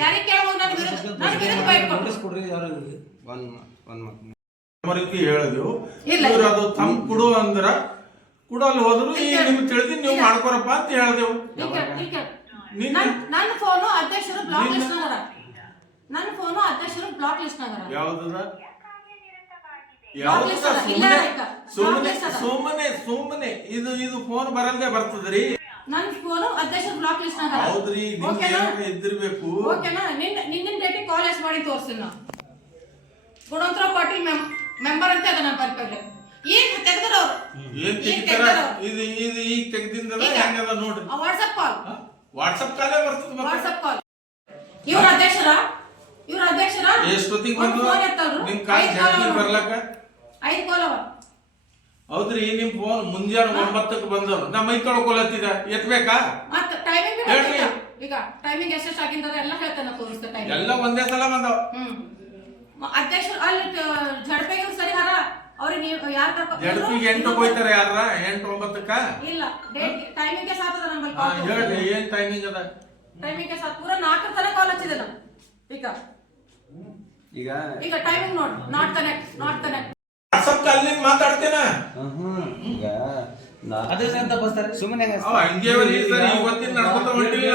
ಯಾರಿಗೆ ಕೇಳೋದು? ನನ್ನ ವಿರುದ್ಧ ಬೈಟ್ ಕೊಡ್ರಿ. ಹೇಳಿದೆವು ಇವ್ರು ಅದು ತಮ್ಮ ಕೊಡು ಅಂದ್ರ ಕುಡಲ್ ಹೋದ್ರು. ಈಗ ನಿಮ್ಗೆ ತಿಳಿದಿ ನೀವು ಮಾಡ್ಕೊರಪ್ಪ ಅಂತ ಹೇಳಿದೆವು. ನನ್ನ ಫೋನು ಅಧ್ಯಕ್ಷರು ಬ್ಲಾಕ್ ಲಿಸ್ಟ್ ನಗರ. ನನ್ನ ಫೋನು ಅಧ್ಯಕ್ಷರು ಬ್ಲಾಕ್ ಲಿಸ್ಟ್ ನಗರ. ಯಾವ್ದದ? ಸುಮ್ಮನೆ ಇದು ಫೋನ್ ಬರಲ್ದೆ ಬರ್ತದ್ರಿ. ನನ್ನ ಫೋನು ಅಧ್ಯಕ್ಷರು ಬ್ಲಾಕ್ ಲಿಸ್ಟ್ ನಗರ. ಹೌದ್ರಿ, ನಿಮ್ಗೆ ಇದ್ದಿರ್ಬೇಕು. ಓಕೆನಾ? ನಿನ್ನ ಡೇಟಿಗೆ ಕಾಲ್ ಎಸ್ ಮಾಡಿ ತೋರಿಸ್ತೀನಿ ನಾನು. ಗುಣವಂತರಾವ್ ಪಾಟೀಲ್ ಮೆಂಬರ್ ಅಂತ ಅದ ನನ್ನ ಪರಿಪೈಲೆ. ಏನ್ ತೆಗ್ದಾರ ಅವ್ರು? ಏನ್ ತೆಗಿತಾರ? ಇದು ಈಗ ತೆಗ್ದಿಂದ ಹೆಂಗದ ನೋಡ್ರಿ. ವಾಟ್ಸ್ಆಪ್ ಕಾಲ್, ವಾಟ್ಸ್ಆಪ್ ಕಾಲೇ ಬರ್ತದ. ವಾಟ್ಸ್ಆಪ್ ಕಾಲ್. ಇವ್ರ ಅಧ್ಯಕ್ಷರ ಎಷ್ಟೊತ್ತಿಗೆ ಬಂದು ನಿಮ್ ಕಾಲ್ ಜಾಸ್ತಿ ಬರ್ಲಕ್ಕ 5 ಕಾಲ್ ಅವ. ಹೌದ್ರಿ, ನಿಮ್ ಫೋನ್ ಮುಂಜಾನೆ 9ಕ್ಕೆ ಬಂದವ್ರು. ನಮ್ಮ ಮೈ ತೊಳ್ಕೊಳತ್ತಿದ ಎತ್ಬೇಕಾ? ಮತ್ತ ಟೈಮಿಂಗ್ ಈಗ ಟೈಮಿಂಗ್ ಎಷ್ಟೆಷ್ಟು ಆಗಿಂದ ಎಲ್ಲ ಹೇಳ್ತೇನೆ, ತೋರಿಸ್ತೆ ಟೈಮಿಂಗ್ ಎಲ್ಲ ಒಂದೇ ಸಲ ಬಂದವ. ಅಧ್ಯಕ್ಷರು ಅಲ್ಲಿ ಝಡ್ಪೆಗೆ ಸರಿ ಹರ ಅವ್ರಿಗೆ ನೀವು ಯಾರು ಜಡ್ಪಿಗೆ 8 ಹೋಯ್ತಾರ ಯಾರ 8 9ಕ್ಕ ಇಲ್ಲ ಟೈಮಿಂಗ್ ಸಾತದ ಹೇಳ್ರಿ ಏನ್ ಟೈಮಿಂಗ್ ಅದ ಟೈಮಿಂಗ್ ಸಾತ್ ಪೂರ 4 ತನಕ ಕಾಲ್ ಹಚ್ಚಿದೆ ನಾನು ಈಗ ಟೈಮಿಂಗ್ ನೋಡ್ ನಾಟ್ ಕನೆಕ್ಟ್ ವಾಟ್ಸಪ್ ಅಲ್ಲಿ ಮಾತಾಡ್ತೇನ ಈಗ ಅದೇ ಅಂತ ಬರ್ತಾರೆ ಸುಮ್ಮನೆ ಹಂಗೆ ಇವತ್ತಿನ ನಡ್ಕೊತ ಹೊಂಟಿಲ್ಲ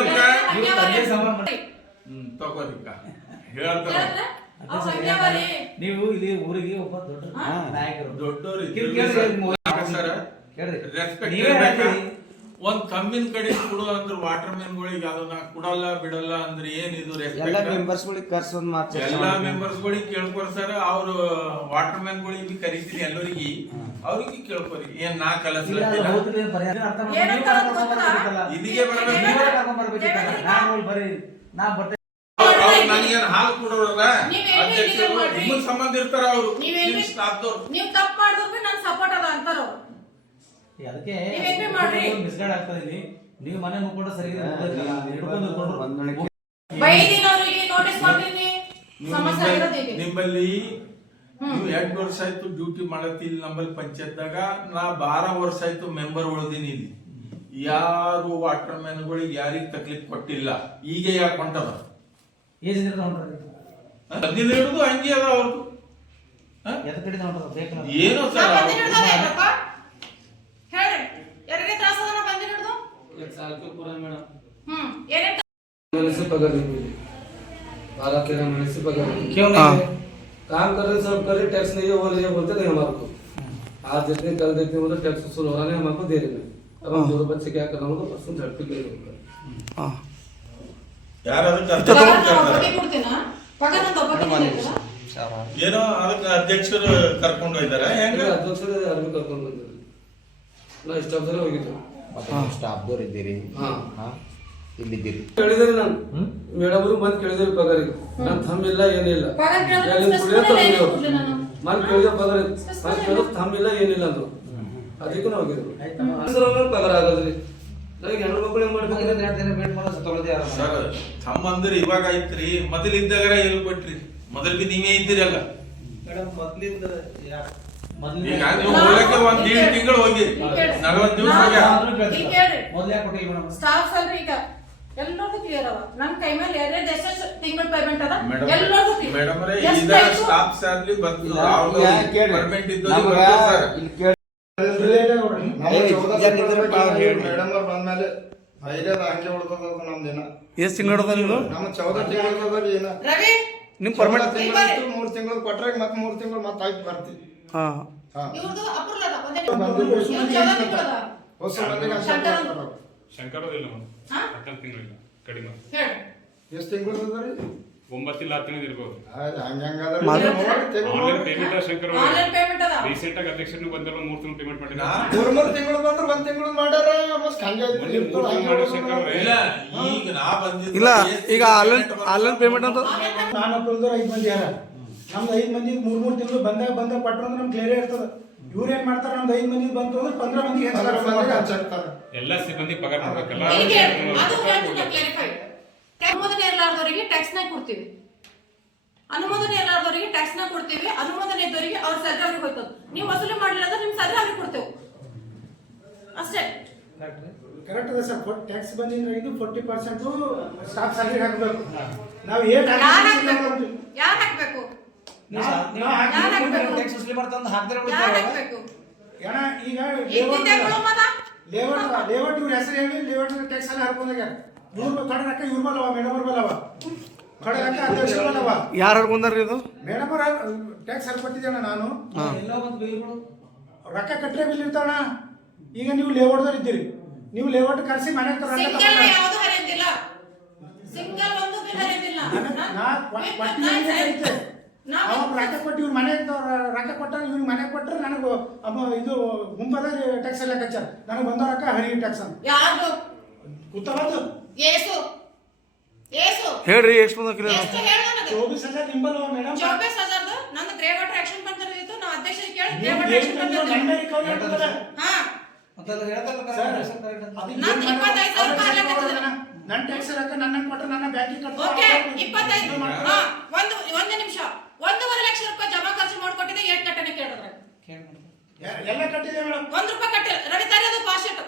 ತಗೋರಿಕ್ಕ ಹೇಳ್ತಾರ ನೀವು ಇಲ್ಲಿ ಊರಿಗೆ ಒಬ್ಬ ದೊಡ್ಡ ನಾಯಕರು ದೊಡ್ಡವ್ರು ಕೇಳ್ರಿ ರೆಸ್ಪೆಕ್ಟ್ ಒಂದ್ ಕಮ್ಮಿನ ಕಡೆ ಕೊಡು ಅಂದ್ರೆ ವಾಟರ್ ಮ್ಯಾನ್ಗಳಿಗೆ ಅದನ್ನ ಕೊಡಲ್ಲ ಬಿಡಲ್ಲ ಅಂದ್ರೆ ಏನಿದು ಎಲ್ಲ ಮೆಂಬರ್ಸ್ಗಳಿಗೆ ಕರ್ಸೋದ್ ಮಾತ್ರ ಎಲ್ಲಾ ಮೆಂಬರ್ಸ್ ಗಳಿಗೆ ಕೇಳ್ಕೊರ್ ಸರ್ ಅವ್ರು ವಾಟರ್ ಮ್ಯಾನ್ ಗಳಿಗೆ ಕರಿತೀನಿ ಎಲ್ಲರಿಗೆ ಅವ್ರಿಗೆ ಕೇಳ್ಕೊರಿ ಏನ್ ನಾ ಕಲಸಿಲ್ಲ ಇದಿಗೆ ನನಗೇನ್ ಹಾಲು ಕೊಡೋರಲ್ಲ ನಿಮಗ್ ಸಂಬಂಧ ಇರ್ತಾರ ಅವ್ರು ಸ್ಟಾಫ್ದವ್ರು ನೀವು ತಪ್ಪು ಮಾಡಿದ್ರು ನಾನು ಸಪೋರ್ಟ್ ಅದ ಅಂತಾರ ಅದಕ್ಕೆ ಮಾಡ್ರಿ ಮಿಸ್ಗೈಡ್ ಆಗ್ತದೆ ಇಲ್ಲಿ ನೀವು ಮನೆ ನೋಡ್ಕೊಂಡು ಸರಿ ಬೈದಿನವರಿಗೆ ನೋಟಿಸ್ ಮಾಡ್ತೀನಿ ಸಮಸ್ಯೆ ಇರೋದಿದೆ ನಿಮ್ಮಲ್ಲಿ ನೀವು 2 ವರ್ಷ ಆಯ್ತು ಡ್ಯೂಟಿ ಮಾಡತ್ತಿ ಇಲ್ಲಿ ನಮ್ಮಲ್ಲಿ ಪಂಚಾಯತ್ದಾಗ ನಾ 12 ವರ್ಷ ಆಯ್ತು ಮೆಂಬರ್ ಉಳ್ದೀನಿ ಇಲ್ಲಿ ಯಾರು ವಾಟರ್ ಮ್ಯಾನ್ ಗಳಿಗೆ ಯಾರಿಗ್ ತಕ್ಲೀಫ್ ಕೊಟ್ಟಿಲ್ಲ ಈಗ ಯಾಕೆ ಹೊಂಟದ ಹದಿನೈದು ಹಿಡಿದು ಹಂಗೆ ಅದ ಅವ್ರದ್ದು ಏನೋ ಸರ್ ಹೇಳ್ರಿ ಯಾರಿಗೆ ತ್ರಾಸ ಅದ ಬಂದಿ ಹಿಡಿದು म्युनिसिपल बारह 13 म्युनिसिपल क्यों नहीं काम कर रहे सब कर रहे टैक्स नहीं हो रही है बोलते नहीं हमारे को आज जितने कल देते हैं मतलब टैक्स वसूल हो रहा है हमको दे रहे हैं अब हम दो बच्चे क्या कर रहा हूँ परसों झटके ले लूंगा ಯಾರು ಏನೋ ಅದಕ್ಕೆ ಅಧ್ಯಕ್ಷರು ಕರ್ಕೊಂಡು ಹೋಗಿದಾರ ಹೆಂಗ ಅಧ್ಯಕ್ಷರು ಯಾರು ಕರ್ಕೊಂಡು ಬಂದಿದ್ರು ನಾ ಸ್ಟಾಫ್ ಜನ ಹೋಗಿದ್ದು ಸ್ಟಾಫ್ದವ್ರು ಇದ್ದೀರಿ ಇಲ್ಲಿದ್ದೀರಿ ಕೇಳಿದ್ರಿ ನಾನು ಮೇಡಮ್ ಬಂದು ಕೇಳಿದ್ರಿ ಪಗಾರಿಗೆ ನನ್ ಥಂಬಿಲ್ಲ ಏನಿಲ್ಲ ಮನ್ ಕೇಳಿದ ಪಗಾರ ಮನ್ ಕೇಳಿದ ಥಂಬಿಲ್ಲ ಏನಿಲ್ಲ ಅಂದ್ರು ಅದಕ್ಕೂ ನಾವು ಹೋಗಿದ್ರು ಪಗಾರ ಆಗೋದ್ರಿ ನನಗೆ ಹೆಣ್ಣು ಮಕ್ಕಳು ಏನ್ ಮಾಡ್ಬೇಕು ಸರ್ ಸಂಬಂಧರು ಇವಾಗ ಐತ್ರಿ ಮೊದಲಿದ್ದಾಗ ಎಲ್ಲಿ ಕೊಟ್ರಿ ಮೊದಲ್ ಬಿ ನೀವೇ ಇದ್ದೀರಲ್ಲ ಈಗ ನೀವು ಹೋಗಕ್ಕೆ 1.5 ತಿಂಗಳು ಹೋಗಿ 40 ದಿವಸ ಸ್ಟಾಫ್ ಸಲ್ರಿ ಈಗ ಎಲ್ಲರಿಗೂ ಕ್ಲಿಯರ್ ಅವ ನನ್ನ ಕೈ ಮೇಲೆ ಎರಡು ಎಷ್ಟು ತಿಂಗಳ ಪೇಮೆಂಟ್ ಅದ ಎಲ್ಲರಿಗೂ ಮೇಡಮ್ ರೇ ಇದ ಸ್ಟಾಫ್ ಸ್ಯಾಲರಿ ಬಂತು ಪರ್ಮನೆಂಟ್ ಇದ್ದು ಮೇಡಮ್ ಅವ್ರು ಬಂದ್ಮೇಲೆ ಐದದ ಹಂಗೆ ಉಳ್ದದ ನಮ್ದೇನ ಎಷ್ಟು ತಿಂಗಳು ನೀವು ನಮ್ಮ 14 ತಿಂಗಳು ಏನ ರವಿ ನಿಮ್ ಪರ್ಮನೆಂಟ್ 3 ತಿಂಗಳು ಕೊಟ್ರೆ ಮತ್ತೆ 3 ತಿಂಗಳು ಮತ್ತೆ ಆಯ್ತು ಬರ್ತೀವಿ ಇವ್ರದು ಅಪ್ರೂವಲ್ ಅದ ಒಂದೇ ಹೊಸ ಮಂದಿಗೆ ಶಂಕರದಿಲ್ಲ 14 ತಿಂಗಳಿಲ್ಲ ಕಡಿಮೆ ಎಷ್ಟು ತಿಂಗಳು ಅದ ರೀ 9 ಇಲ್ಲ 10 ತಿಂಗಳು ಇರ್ಬೋದು online payment Shankara online payment ಅದ ರೀಸೆಂಟ್ ಆಗಿ ಅಧ್ಯಕ್ಷರು ಬಂದಿರೋ 3 ತಿಂಗಳು ಪೇಮೆಂಟ್ ಮಾಡಿಲ್ಲ 3 ತಿಂಗಳು ಬಂದ್ರೆ 1 ತಿಂಗಳು ಮಾಡ್ಯಾರ ಮಸ್ತ್ ಹಂಗೆ ಇಲ್ಲ ಈಗ ನಾ ಬಂದಿದ್ದ ಇಲ್ಲ ಈಗ ಆನ್ಲೈನ್ ಪೇಮೆಂಟ್ ಅಂತ ನಾನು ಅಪ್ರೂವಲ್ 5 ಮಂದಿ ಯಾರ ನಮ್ದು 5 ಮಂದಿ 3 ತಿಂಗಳು ಬಂದಾಗ ಕೊಟ್ಟರು ಅಂದ್ರೆ ನಮ್ಗೆ ಕ್ಲಿಯರ್ ಇರ್ತದೆ ಇವ್ರು ಏನ್ ಮಾಡ್ತಾರೆ ನಮ್ದು 5 ಮಂದಿ ಬಂತು ಅಂದ್ರೆ 15 ಮಂದಿಗೆ ಹಚ್ಚಾಕ್ತಾರೆ ಎಲ್ಲ ಸಿಬ್ಬಂದಿ ಪಗಾರ ಮಾಡ್ಬೇಕಲ್ಲ ಅನುಮೋದನೆ ಇರಲಾರ್ದವರಿಗೆ ಟ್ಯಾಕ್ಸ್ ನ ಕೊಡ್ತೀವಿ ಅನುಮೋದನೆ ಇರಲಾರ್ದವರಿಗೆ ಟ್ಯಾಕ್ಸ್ ನ ಕೊಡ್ತೀವಿ ಅನುಮೋದನೆ ಇದ್ದವರಿಗೆ ಅವ್ರ ಸ್ಯಾಲರಿ ಅವ್ರಿಗೆ ಹೋಗ್ತದೆ ನೀವು ವಸೂಲಿ ಮಾಡಲಿಲ್ಲ ಅಂದ್ರೆ ನಿಮ್ ಸ್ಯಾಲರಿ ಅವ್ರಿಗೆ ಕೊಡ್ತೇವೆ ಅಷ್ಟೇ ಕರೆಕ್ಟ್ ಅದ ಸರ್ ಟ್ಯಾಕ್ಸ್ ಬಂದಿದ್ರೆ ಇದು 40% ಸ್ಟಾಫ್ ಸ್ಯಾಲರಿ ಹಾಕಬೇಕು ನಾವು ಯಾರು ಹಾಕ್ಬೇಕು ಈಗ ಲೇಔಟ್ ಇವ್ರ ಹೆಸರು ಹೇಳಿ ಲೇಔಟ್ ಟ್ಯಾಕ್ಸ್ ಎಲ್ಲ ಹಾಕೊಂಡಾಗ ಇವ್ರ ಕಡೆ ರೊಕ್ಕ ಇವ್ರ ಬಲ್ಲವ ಮೇಡಮ್ ಅವ್ರ ಬಲ್ಲವ ಕಡೆ ರೊಕ್ಕ ಅಧ್ಯಕ್ಷರ ಬಲ್ಲವ ಯಾರು ಹಾಕೊಂಡಾರ್ರಿ ಇದು ಮೇಡಮ್ ಅವ್ರ ಟ್ಯಾಕ್ಸ್ ಹಾಕೊಟ್ಟಿದ್ದೇಣ ನಾನು ರೊಕ್ಕ ಕಟ್ಟರೆ ಬಿಲ್ ಇರ್ತಾವಣ ಈಗ ನೀವು ಲೇಔಟ್ದವ್ರು ಇದ್ದೀರಿ ನೀವು ಲೇಔಟ್ ಕರೆಸಿ ಮನೆ ರೊಕ್ಕ ಕೊಟ್ಟು ಇವ್ರ ಮನೆ ರೊಕ್ಕ ಕೊಟ್ಟಾರ ಇವ್ರಿಗೆ ಮನೆ ಕೊಟ್ಟರೆ ನನಗೆ ಇದು ಗುಂಪದ ಟ್ಯಾಕ್ಸ್ ಎಲ್ಲ ಕಚ್ಚಾರ ನನಗೆ ಬಂದ ರೊಕ್ಕ ಹರಿ ಟ್ಯಾಕ್ಸ್ ಅಂತ ಯಾರು ಗೊತ್ತಾಗದು ಹೇಳ್ರಿ ಎಷ್ಟು ಬಂದ 24,000 ನಿಂಬಲ್ವ ಮೇಡಮ್ 24,000 ನನ್ನ ಗ್ರೇ ವಾಟರ್ ಆಕ್ಷನ್ ಬಂದಿತ್ತು ನಾವು ಅಧ್ಯಕ್ಷರಿಗೆ ಕೇಳಿ ಗ್ರೇ ವಾಟರ್ ಆಕ್ಷನ್ ಬಂದಿತ್ತು ಹಾ ನನ್ನ ಟ್ಯಾಕ್ಸ್ ರೊಕ್ಕ ನನ್ನ ಕೊಟ್ಟರೆ ನನ್ನ ಬ್ಯಾಂಕಿಗೆ ಕಟ್ಟ ಓಕೆ 25 ಒಂದು ನಿಮಿಷ 1.5 ಲಕ್ಷ ರೂಪಾಯಿ ಜಮಾ ಖರ್ಚು ಮಾಡ್ಕೊಟ್ಟಿದ್ದೆ 8 ಕಟ್ಟನೆ ಕೇಳಿದ್ರೆ ಎಲ್ಲ ಕಟ್ಟಿದೆ ಮೇಡಮ್. ₹1 ಕಟ್ಟಿಲ್ಲ. ರವಿತಾರಿ ಅದು ಪಾಶೆಟ್.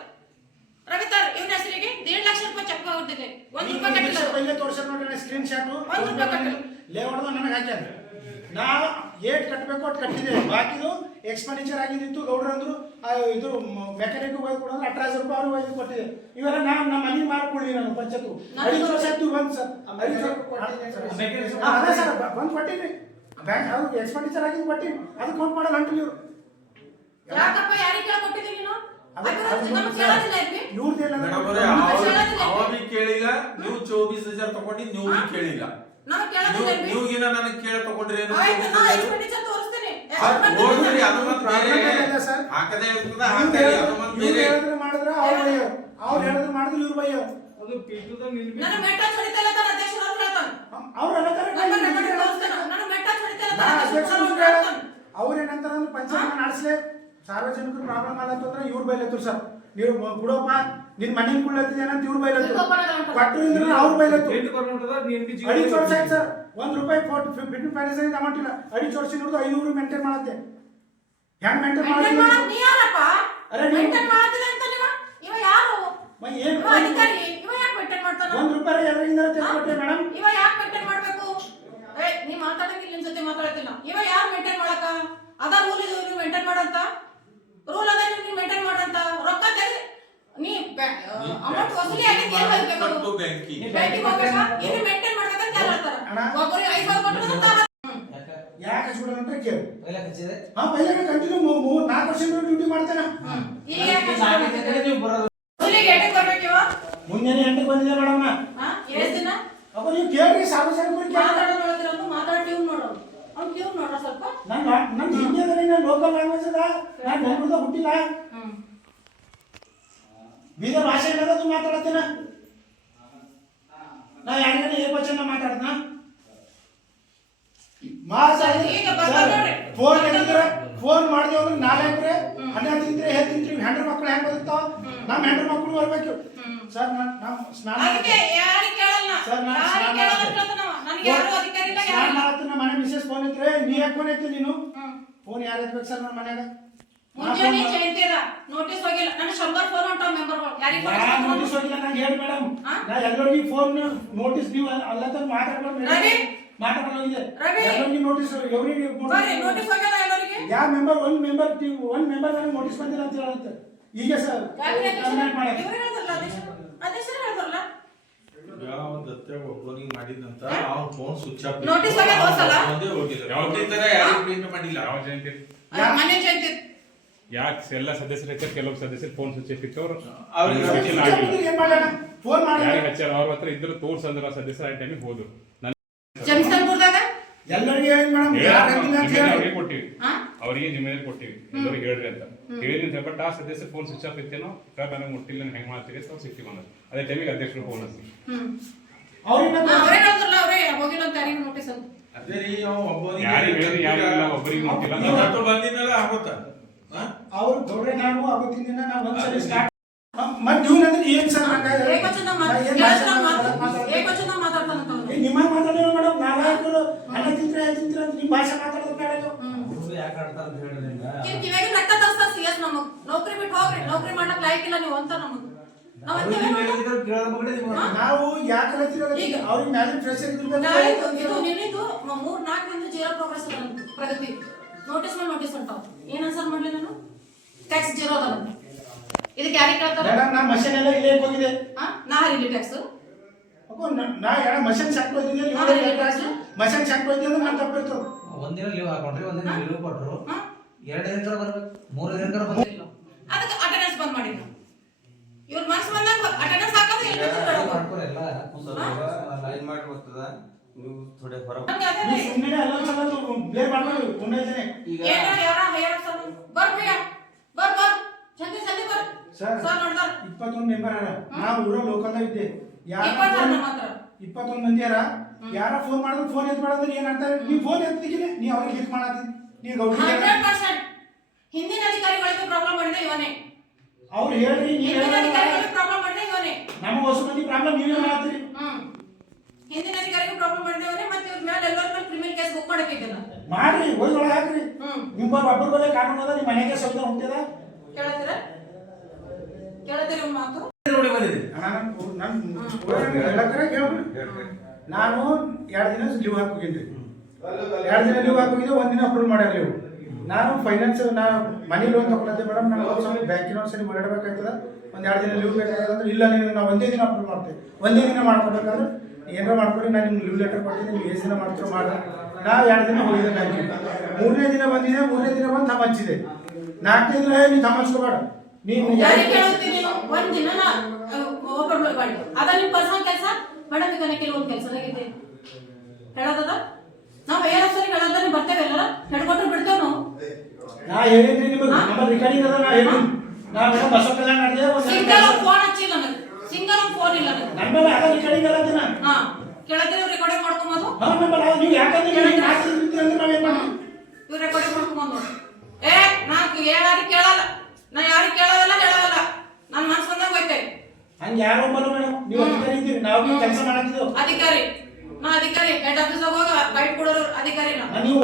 ರವಿತಾರ್ ಇವನ ಹೆಸರಿಗೆ 1.5 ಲಕ್ಷ ರೂಪಾಯಿ ಚೆಕ್ ಹೊರಟಿದೆ. ₹1 ಕಟ್ಟಿಲ್ಲ. ಇಲ್ಲೇ ತೋರ್ಸರ್ ನೋಡಿ ಸ್ಕ್ರೀನ್ ಶಾಟ್. ₹1 ಕಟ್ಟಿಲ್ಲ. ಲೇಔಟ್ ನನಗೆ ಹಾಕ್ಯಾರ. ನಾ ಏಟ್ ಕಟ್ಟಬೇಕು ಅಟ್ ಕಟ್ಟಿದೆ. ಬಾಕಿದು ಎಕ್ಸ್ಪೆಂಡಿಚರ್ ಆಗಿದ್ದು ಗೌಡ್ರು ಅಂದ್ರು ಇದು ಮೆಕ್ಯಾನಿಕ್ ಹೋಗಿ ಕೊಡೋದು 18,000 ರೂಪಾಯಿ ಅವ್ರು ಒಯ್ದು ಕೊಟ್ಟಿದೆ. ಇವೆಲ್ಲ ನಮ್ಮ ಮನೆ ಮಾರ್ಕೊಳ್ಳಿ ನಾನು ಪಂಚಾಯತ್ 5 ವರ್ಷ ಆಯ್ತು ಬಂದು ಸರ್. ಅದೇ ಸರ್ ಬಂದು ಕೊಟ್ಟಿನಿ. ಬ್ಯಾಂಕ್ ಅವ್ರು ಎಕ್ಸ್ಪೆಂಡಿಚರ್ ಆಗಿದ್ದು ಕೊಟ್ಟಿನಿ. ಅದು ಕೌಂಟ್ ಮಾಡಲ್ಲ ಅಂಟಿಲ್ಲ ಇವರು. ಯಾಕಪ್ಪ ಯಾರಿಗೆ ಕೇಳ ಕೊಟ್ಟಿದ್ದೀನಿ ನೀನು? ನಮಗೆ ಕೇಳೋದಿಲ್ಲ ಇಲ್ಲಿ. ಇವ್ರದ್ದೆಲ್ಲ ಅವಾಗ ಕೇಳಿಲ್ಲ, ನೀವು 24,000 ತಗೊಂಡಿ, ನೀವು ಕೇಳಿಲ್ಲ. ನಮಗೆ ಕೇಳೋದಿಲ್ಲ ಇಲ್ಲಿ. ನೀವುಗಿನ ನನಗೆ ಕೇಳ ತಗೊಂಡ್ರಿ ಏನು? ಆಯ್ತು ನಾ ಎಕ್ಸ್ಪೆಂಡಿಚರ್ ತೋರಿಸ್ತೀನಿ. ಹೋಗ್ರಿ, ಅದು ಮತ್ತೆ ಬೇರೆ. ಸರ್ ಹಾಕದೇ ಇರ್ತದ, ಹಾಕದೇ ಅದು ಮತ್ತೆ ಬೇರೆ. ಹೇಳಿದ್ರೆ ಮಾಡಿದ್ರೆ ಅವ್ರು ಹೇಳಿದ್ರೆ ಮಾಡಿದ್ರೆ ಇವ್ರು ಬೈಯೋ. ಅದು ಪೀಠದ ನನ್ನ ಮೆಟ್ಟ ಹೊಡಿತಲ್ಲ ಅಂತ ಅಧ್ಯಕ್ಷರು ಅವ್ರು ಹೇಳ್ತಾನೆ. ಅವ್ರೆಲ್ಲ ನನ್ನ ಮೆಟ್ಟ ಹೊಡಿತಲ್ಲ ಅಂತ ಅಧ್ಯಕ್ಷರು ಅವ್ರು ಹೇಳ್ತಾನೆ. ಅವ್ರೇನಂತಾರ ಪಂಚಾಯತ್ ನಡೆಸಲೇ ಸಾರ್ವಜನಿಕರು ಪ್ರಾಬ್ಲಮ್ ಅಲ್ಲ ಅಂತಂದ್ರೆ ಇವ್ರು ಬೈಲತ್ತರು ಸರ್. ನೀವು ಬಿಡೋಪ್ಪ ನಿನ್ ಮನೆ ಕುಳ್ಳತ್ತಿದೇನ ಅಂತ ಇವ್ರು ಬೈಲತ್ತರು. ಕೊಟ್ಟರಿಂದ ಅವ್ರು ಬೈಲತ್ತು. ಅಡಿ ವರ್ಷ ಆಯ್ತು ಸರ್. ₹1 ಫೈನಾನ್ಸ್ ಅಮೌಂಟ್ ಇಲ್ಲ. ಅಡಿ ವರ್ಷ ನೋಡಿದು 500 ಮೇಂಟೈನ್ ಮಾಡತ್ತೆ. ಹೆಂಗ್ ಮೇಂಟೈನ್ ಮಾಡೋದು? ನೀ ಯಾರಪ್ಪ? ಅರೆ ಮೇಂಟೈನ್ ಮಾಡ್ತಿಲ್ಲ ಅಂತ ಇವ ಯಾರು? ಏನು ಇವ ಅಧಿಕಾರಿ. ಇವ ಯಾಕೆ ಮೇಂಟೈನ್ ಮಾಡ್ತಾನ? ₹1 ಎಲ್ಲರಿಂದ ತೆಗೆದುಕೊಟ್ಟೆ ಮೇಡಮ್. ಇವ ಯಾಕೆ ಮೇಂಟೈನ್ ಮಾಡ್ಬೇಕು? ನೀ ಮಾತಾಡಂಗಿಲ್ಲ, ನಿನ್ ಜೊತೆ ಮಾತಾಡ್ತಿಲ್ಲ. ಇವ ಯಾರು ಮೇಂಟೈನ್ ಮಾಡಕ? ಅದ ರೂಲ್ ಇದು, ನೀವು ಮೇಂಟೈನ್ ಮಾಡಂತ ರೂಲ್ ಅದ, ನೀವು ಮೇಂಟೈನ್ ಮಾಡಂತ. ರೊಕ್ಕ ತೆಗೆದು ನೀ ಅಮೌಂಟ್ ವಸೂಲಿ ಆಗಿದ್ದು ಏನ್ ಹೇಳ್ಬೇಕು? ಬ್ಯಾಂಕಿಗೆ ಹೋಗ್ಬೇಕಾ? ಇಲ್ಲಿ ಮೇಂಟೈನ್ ಮಾಡ್ಬೇಕಂತ ಯಾರು ಹೇಳ್ತಾರ? ಒಬ್ಬರಿಗೆ 5,000 ಕೊಟ್ಟರು ಯಾಕೆ ಸುಡೋದಂತ ಕೇಳು. ಪೈಲ ಕಚ್ಚಿದೆ. ಹಾ ಪೈಲ ಕಂಟಿನ್ಯೂ 4 ವರ್ಷ ಡ್ಯೂಟಿ ಮಾಡ್ತೇನೆ. ಈಗ ಯಾಕೆ ವಸೂಲಿಗೆ ಎಷ್ಟಕ್ಕೆ ಬರ್ಬೇಕು ಇವ? ಮುಂಜಾನೆ 8ಕ್ಕೆ ಬಂದಿದೆ ಮೇಡಮ್. ಎಷ್ಟು ದಿನ ಅಪ್ಪ ನೀವು ಕೇಳ್ರಿ ಸಾರ್ವಜನಿಕರು ಮಾತಾಡೋದು ಮಾತಾಡೋ ಟ್ಯೂನ್ ನೋಡೋರು. ಅವ್ನು ಟ್ಯೂನ್ ನೋಡ್ರ ಸ್ವಲ್ಪ. ನನ್ನ ಹಿಂದಿ ಅದ, ನನ್ನ ಲೋಕಲ್ ಲ್ಯಾಂಗ್ವೇಜ್ ಅದ. ನಾನು ಬೆಂಗಳೂರದ ಹುಟ್ಟಿಲ್ಲ. ಬೀದರ್ ಭಾಷೆ ಏನದು ಮಾತಾಡತ್ತೇನ. ನಾ ಯಾರಿಗಾನ ಏಕವಚನ ಮಾತಾಡ್ತೇನ. ಫೋನ್ ಮಾಡಿದೆವು ಅಂದ್ರೆ 4 12 ತಿಂತ್ರಿ ಹೇಗೆ ತಿಂತ್ರಿ ಹೆಂಡ್ರ ಮಕ್ಕಳು ಹೆಂಗ್ ಬದುಕ್ತಾವ? ನಮ್ಮ ಹೆಂಡ್ರ ಮಕ್ಕಳು ಬರ್ಬೇಕು ಸರ್. ನಮ್ಮ ಸ್ನಾನ ಸರ್ ಸ್ನಾನ ಮಾಡತ್ತ. ನಮ್ಮ ಮನೆ ಮಿಸಸ್ ಫೋನ್ ಇದ್ರೆ ನೀ ಯಾಕೆ ಫೋನ್ ಎತ್ತಿ? ನೀನು ಫೋನ್ ಯಾರು ಎತ್ಬೇಕು ಸರ್ ನನ್ನ ಮನ್ಯಾಗ? ಮುಂಜಾನೆ ಜಯಂತಿ ಅದ, ನೋಟಿಸ್ ಹೋಗಿಲ್ಲ. ನನಗೆ 100 ಫೋನ್ ಹೊಂಟಾವ ಮೆಂಬರ್ಗಳು. ಯಾರಿಗೆ ನೋಟಿಸ್ ಹೋಗಿಲ್ಲ ನಂಗೆ ಹೇಳಿ ಮೇಡಮ್. ನಾ ಎಲ್ಲರಿಗೂ ಫೋನ್ ನೋಟಿಸ್ ನೀವು ಅಲ್ಲ ತರ ಮಾತಾಡ್ಕೊಂಡು ಮಾತಾಡೋಗಿದೆ. ಎಲ್ಲರಿಗೂ ನೋಟಿಸ್ ಎವ್ರಿಗೆ ನೋಟಿಸ್ ಹೋಗ್ಯದ ಎಲ್ಲರಿಗೆ. ಯಾವ ಮೆಂಬರ್ ಒಂದು ಮೆಂಬರ್ ನನಗೆ ನೋಟಿಸ್ ಬಂದಿಲ್ಲ ಅಂತ ಹೇಳುತ್ತೆ ಈಗ ಸರ್. ಅಧ್ಯಕ್ಷರು ಹೇಳ್ತಾರಲ್ಲ ಯಾವ ದತ್ತ ಒಬ್ಬನಿಗೆ ಮಾಡಿದಂತ ಅವ್ನ ಫೋನ್ ಸ್ವಿಚ್ ಆಫ್. ನೋಟಿಸ್ ಹೋಗ್ಯದ ಹೋಸಲ್ಲ ಹೋಗಿಲ್ಲ. ಯಾವುದೇ ತರ ಯಾರಿಗೂ ಪ್ರಿಂಟ್ ಮಾಡಿಲ್ಲ. ಯಾವ ಜಯಂತಿ ಮನೆ ಜಯಂತಿ ಯಾಕೆ ಎಲ್ಲ ಸದಸ್ಯರು ಹೆಚ್ಚಾರ, ಕೆಲವು ಸದಸ್ಯರು ಫೋನ್ ಸ್ವಿಚ್ ಆಫ್ ಇತ್ತು. ಫೋನ್ ಮಾಡಿ ಯಾರಿಗೆ ಹಚ್ಚಾರ ಅವ್ರ ಹತ್ರ ಇದ್ರು ತೋರ್ಸಂದ್ರ ಸದಸ್ಯರ ಆ ಟೈಮಿಗೆ ಹೋದ್ರು. ಜಮಸನ್ಪುರದಾಗ ಎಲ್ಲರಿಗೂ ಹೇಳಿ ಮೇಡಮ್ ಕೊಟ್ಟಿವಿ, ಅವರಿಗೆ ಜಿಮ್ಮೇದಾರಿ ಕೊಟ್ಟಿವಿ, ಎಲ್ಲರಿಗೆ ಹೇಳ್ರಿ ಅಂತ ಹೇಳಿ. ಬಟ್ ಆ ಸದಸ್ಯ ಫೋನ್ ಸ್ವಿಚ್ ಆಫ್ ಇತ್ತೇನೋ ನನಗೆ ಮುಟ್ಟಿಲ್ಲ, ಹೆಂಗ್ ಮಾಡ್ತೀರಿ ಅಂತ ಸಿಕ್ಕಿ ಬಂದ. ಅದೇ ಟೈಮಿಗೆ ಅಧ್ಯಕ್ಷರು ಫೋನ್ ಹಚ್ಚಿ ಅವರೇ ಹೇಳ್ತಾರಲ್ಲ, ಅವರೇ ಹೋಗಿಲ್ಲ ಅಂತ ಯಾರಿಗೆ ನೋಟಿಸ್ ಅಂತ. ಅದೇ ರೀ ಒಬ್ಬನಿಗೆ ಯಾರಿಗೆ ಹೇಳಿ ಯಾರಿಲ್ಲ, ಒಬ್ಬರಿಗೆ ಮುಟ್ಟಿಲ್ಲ ಬಂದಿದ್ದಲ್ಲ ಆಗುತ್ತ. ಅವ್ರು ಗೌಡ್ರೆ ನಾವು ಆಗೋತಿಂದ ನಾವು ಒಂದ್ಸರಿ ಸ್ಟಾರ್ಟ್ ಮತ್ತೆ ಇವ್ನಂದ್ರೆ ಏನ್ ಸರ್ ಏಕವಚನ ಮಾತಾಡ್ತಾನಂತ ನಿಮ್ಮ ಮಾತಾಡೋಣ ಮೇಡಮ್. ನಾಲ್ಕರು ಅನ್ನ ತಿಂತ್ರೆ ಅಂತ ನಿಮ್ಮ ಭಾಷೆ ಮಾತಾಡೋದು ಬೇಡ. ಕಿವಿಯಾಗ ರಕ್ತ ತರಿಸ್ತಾ ಸಿಎಸ್ ನಮಗ್ ನೌಕರಿ ಬಿಟ್ಟು ಹೋಗ್ರಿ, ನೌಕರಿ ಮಾಡಕ್ ಲಾಯಕ್ ಇಲ್ಲ ನೀವು ಅಂತ ನಮಗ್. ನಾವು ಯಾಕೆ ಅವ್ರಿಗೆ ಮ್ಯಾಲಿನ ಪ್ರೆಷರ್ ಇದು ನಿನ್ನಿದು 3-4 ಮಂದಿ ಜೀರೋ ಪ್ರೋಗ್ರೆಸ್ ಪ್ರಗತಿ ನೋಟಿಸ್ ಮೇಲೆ ನೋಟಿಸ್ ಅಂತಾವ. ಏನ್ ಆನ್ಸರ್ ಮಾಡ್ಲಿ ನಾನು? ಟ್ಯಾಕ್ಸ್ ಜೀರೋ ಅದಲ್ಲ. ಇದಕ್ಕೆ ಯಾರಿಗೆ ಕೇಳ್ತಾರೆ? ನಾ ಮಷೀನ್ ಎಲ್ಲ ಇಲ್ಲೇ ಹೋಗಿದೆ. ನಾ ಹರಿಲಿ ಟ್ಯಾಕ್ಸ್ ನಾ ಯಾರ ಮಷೀನ್ ಚೆಕ್ ಹೋಯ್ತಿದ್ದೆ, ಮಷೀನ್ ಚೆಕ್ ಹೋಯ್ತಿದ್ದೆ ಅಂದ್ರೆ ನಾನು ತಪ್ಪಿರ್ತದೆ. ಒಂದಿನ ಲೀವ್ ಹಾಕೊಂಡ್ರಿ, ಒಂದಿನ ಲೀವ್ ಕೊಟ್ರು, 2 ದಿನಕರ ಬರ್ಬೇಕು, 3 ದಿನಕರ ಬರ್ಬೇಕು. ಅದಕ್ಕೆ ಅಟೆಂಡೆನ್ಸ್ ಬಂದ್ ಮಾಡಿದ್ರು. ಇವ್ರ ಮನಸ್ಸು ಬಂದಾಗ ಅಟೆಂಡೆನ್ಸ್ ಹಾಕೋದು ಇಲ್ಲ ಮಾಡ್ಕೊರೆಲ್ಲ ಲೈನ್ ಮಾಡಿ ಬರ್ತದ. ನೀವು ಥೋಡೆ ಹೊರ ಸುಮ್ಮನೆ ಅಲ್ಲ ಬ್ಲೇ ಮಾಡ್ಕೊಂಡು ಉನ್ನೈತನೆ ಈಗ ಸರ್ 21 ಮೆಂಬರ್ ಅರ. ನಾವು ಊರ ಲೋಕಲ್ದಾಗ ಇದ್ದೆ. 21 ಮಂದಿ ಅರ. ಯಾರ ಫೋನ್ ಮಾಡಿದ್ರು ಫೋನ್ ಎತ್ ಮಾಡಿದ್ರೆ ಏನ್ ಅಂತಾರೆ? ನೀವು ಫೋನ್ ಎತ್ತಿದ್ದೀನಿ, ನೀವು ಅವ್ರಿಗೆ ಲಿಕ್ ಮಾಡತ್ತಿ. ನೀವು ಗೌಡ್ರಿ 100% ಹಿಂದಿನ ಅಧಿಕಾರಿಗಳಿಗೆ ಪ್ರಾಬ್ಲಮ್ ಮಾಡಿದೆ ಇವನೇ. ಅವ್ರು ಹೇಳ್ರಿ, ನೀವು ಪ್ರಾಬ್ಲಮ್ ಮಾಡಿದೆ ಇವನೇ. ನಮ್ಮ ಹೊಸ ಮಂದಿ ಪ್ರಾಬ್ಲಮ್ ನೀವೇ ಮಾಡತ್ತೀರಿ. ಹಿಂದಿನ ಅಧಿಕಾರಿಗೂ ಪ್ರಾಬ್ಲಮ್ ಮಾಡಿದೆ ಇವನೇ. ಮತ್ತೆ ಇವ್ರ ಮೇಲೆ ಎಲ್ಲರ ಮೇಲೆ ಕ್ರಿಮಿನಲ್ ಕೇಸ್ ಬುಕ್ ಮಾಡಕ್ಕಿದ್ದೆ ನಾನು. ಮಾಡ್ರಿ ಹೋಗಿ ಒಳಗೆ ಹಾಕ್ರಿ ನಿಮ್ಮ ಒಬ್ಬರ ಬಲೆ ಕಾನೂನು ಅದ ನಿಮ್ಮ ಮನೆಗೆ ಶಬ್ದ ಹೊಂಟಿದ ಕೇಳತ್ತೀರ ಕೇಳತ್ತೀರಿ ಒಂದು ಮಾತು ನೋಡಿ ಬಂದಿದೆ ನಾನು 2 ದಿನ ಲೀವ್ ಹಾಕೋಗಿದ್ರಿ 2 ದಿನ ಲೀವ್ ಹಾಕೋಗಿದ್ದೆ 1 ದಿನ ಅಪ್ರೂವ್ ಮಾಡ್ಯಾರ ಲೀವ್ ನಾನು ಫೈನಾನ್ಸ್ ನಾನು ಮನಿ ಲೋನ್ ತಗೊಳತ್ತೆ ಮೇಡಮ್ ನಾನು ಸ್ವಲ್ಪ ಬ್ಯಾಂಕಿನ ಸರಿ ಓಡಾಡಬೇಕಾಗ್ತದ ಒಂದು 2 ದಿನ ಲೀವ್ ಬೇಕಾದ್ರೆ ಇಲ್ಲ ನೀವು ನಾವು ಒಂದೇ ದಿನ ಅಪ್ರೂವ್ ಮಾಡ್ತೀವಿ ಒಂದೇ ದಿನ ಮಾಡ್ಕೊಬೇಕಾದ್ರೆ ಏನಾರ ಮಾಡ್ಕೊಂಡು ನಾನು ನಿಮ್ಗೆ ಲೀವ್ ಲೆಟರ್ ಕೊಡ್ತೀನಿ ನೀವು ಎಷ್ಟು ದಿನ ಮಾಡ್ತೀರೋ ಮಾಡ್ರಿ ನಾವು 2 ದಿನ ಹೋಗಿದ್ದೆ ಬ್ಯಾಂಕಿಗೆ 3ನೇ ದಿನ ಬಂದಿದೆ 3ನೇ ದಿನ ಬಂದು ತಮ್ಮ ಹಚ್ಚಿದೆ 4ನೇ ದಿನ ನೀವು ತಮ್ಮ ಹಚ್ಕೋಬೇಡ ನೀನು ಯಾರಿಗೆ ಕೇಳುತ್ತೀನಿ ಒಂದು ದಿನ ಹೋಗ್ಬಿಡ್ಬೇಕು ಮಾಡಿ ಅದ ನಿಮ್ಮ ಪರ್ಸನಲ್ ಕೆಲಸ ಮೇಡಮ್ ಈಗ ಕೆಲವೊಂದು ಕೆಲಸ ಆಗೈತೆ ಹೇಳೋದದ ನಾವು ಏನ ಸರಿ ಹೇಳೋದ ನೀವು ಬರ್ತೇವಲ್ಲ ನಡ್ಕೊಟ್ರು ಬಿಡ್ತೇವೆ ನಾವು ನಾ ಹೇಳಿದ್ರಿ ನಿಮಗೆ ನಮ್ಮ ರೆಕಾರ್ಡಿಂಗ್ ಅದ ನಾ ಹೇಳಿದ್ರಿ ನಾ ಮೇಡಮ್ ಬಸವ ಕಲ್ಯಾಣ ನಡೆದಿದೆ ಸಿಂಗಲ್ ಫೋನ್ ಹಚ್ಚಿಲ್ಲ ನನಗೆ ಸಿಂಗಲ್ ಫೋನ್ ಇಲ್ಲ ನನಗೆ ನನ್ನ ಮೇಲೆ ಅದ ರೆಕಾರ್ಡಿಂಗ್ ಅದ ದಿನ ಹಾ ಕೇಳತ್ತೀರಿ ರೆಕಾರ್ಡಿಂಗ್ ಮಾಡ್ಕೊಂಬೋದು ಹಾ ನಮ್ಮ ನೀವು ಯಾಕಂದ್ರೆ ನೀವು ಹಾಕ್ತಿದ್ರಿ ಅಂದ್ರೆ ನಾವೇನ್ ಮಾಡೋದು ಇವ್ರು ರೆಕಾರ್ಡಿಂಗ್ ಮಾಡ್ಕೊಂಬೋದು ನೋಡಿ ನಾ ಯಾರು ಕೇಳಲ್ಲ ನಾ ಯಾರು ಕೇಳೋದಲ್ಲ ಹೇಳೋದಲ್ಲ ನನ್ನ ಮನಸ್ಸು ಬಂದಾಗ ಹೋಯ್ತೇವೆ ಹಂಗೆ ಯಾರು ಒಬ್ಬರು ಮೇಡಮ್ ನೀವು ಅಧಿಕಾರಿ ಇದ್ದೀರಿ ನಾವು ಕೆಲಸ ಮಾಡತ್ತಿದ್ದೆವು ಅಧಿಕಾರಿ ನಾ ಅಧಿಕಾರಿ ಹೆಡ್ ಆಫೀಸ್ ಹೋಗ ಬೈಟ್ ಕೊಡೋರು ಅಧಿಕಾರಿ ನಾ ನೀವು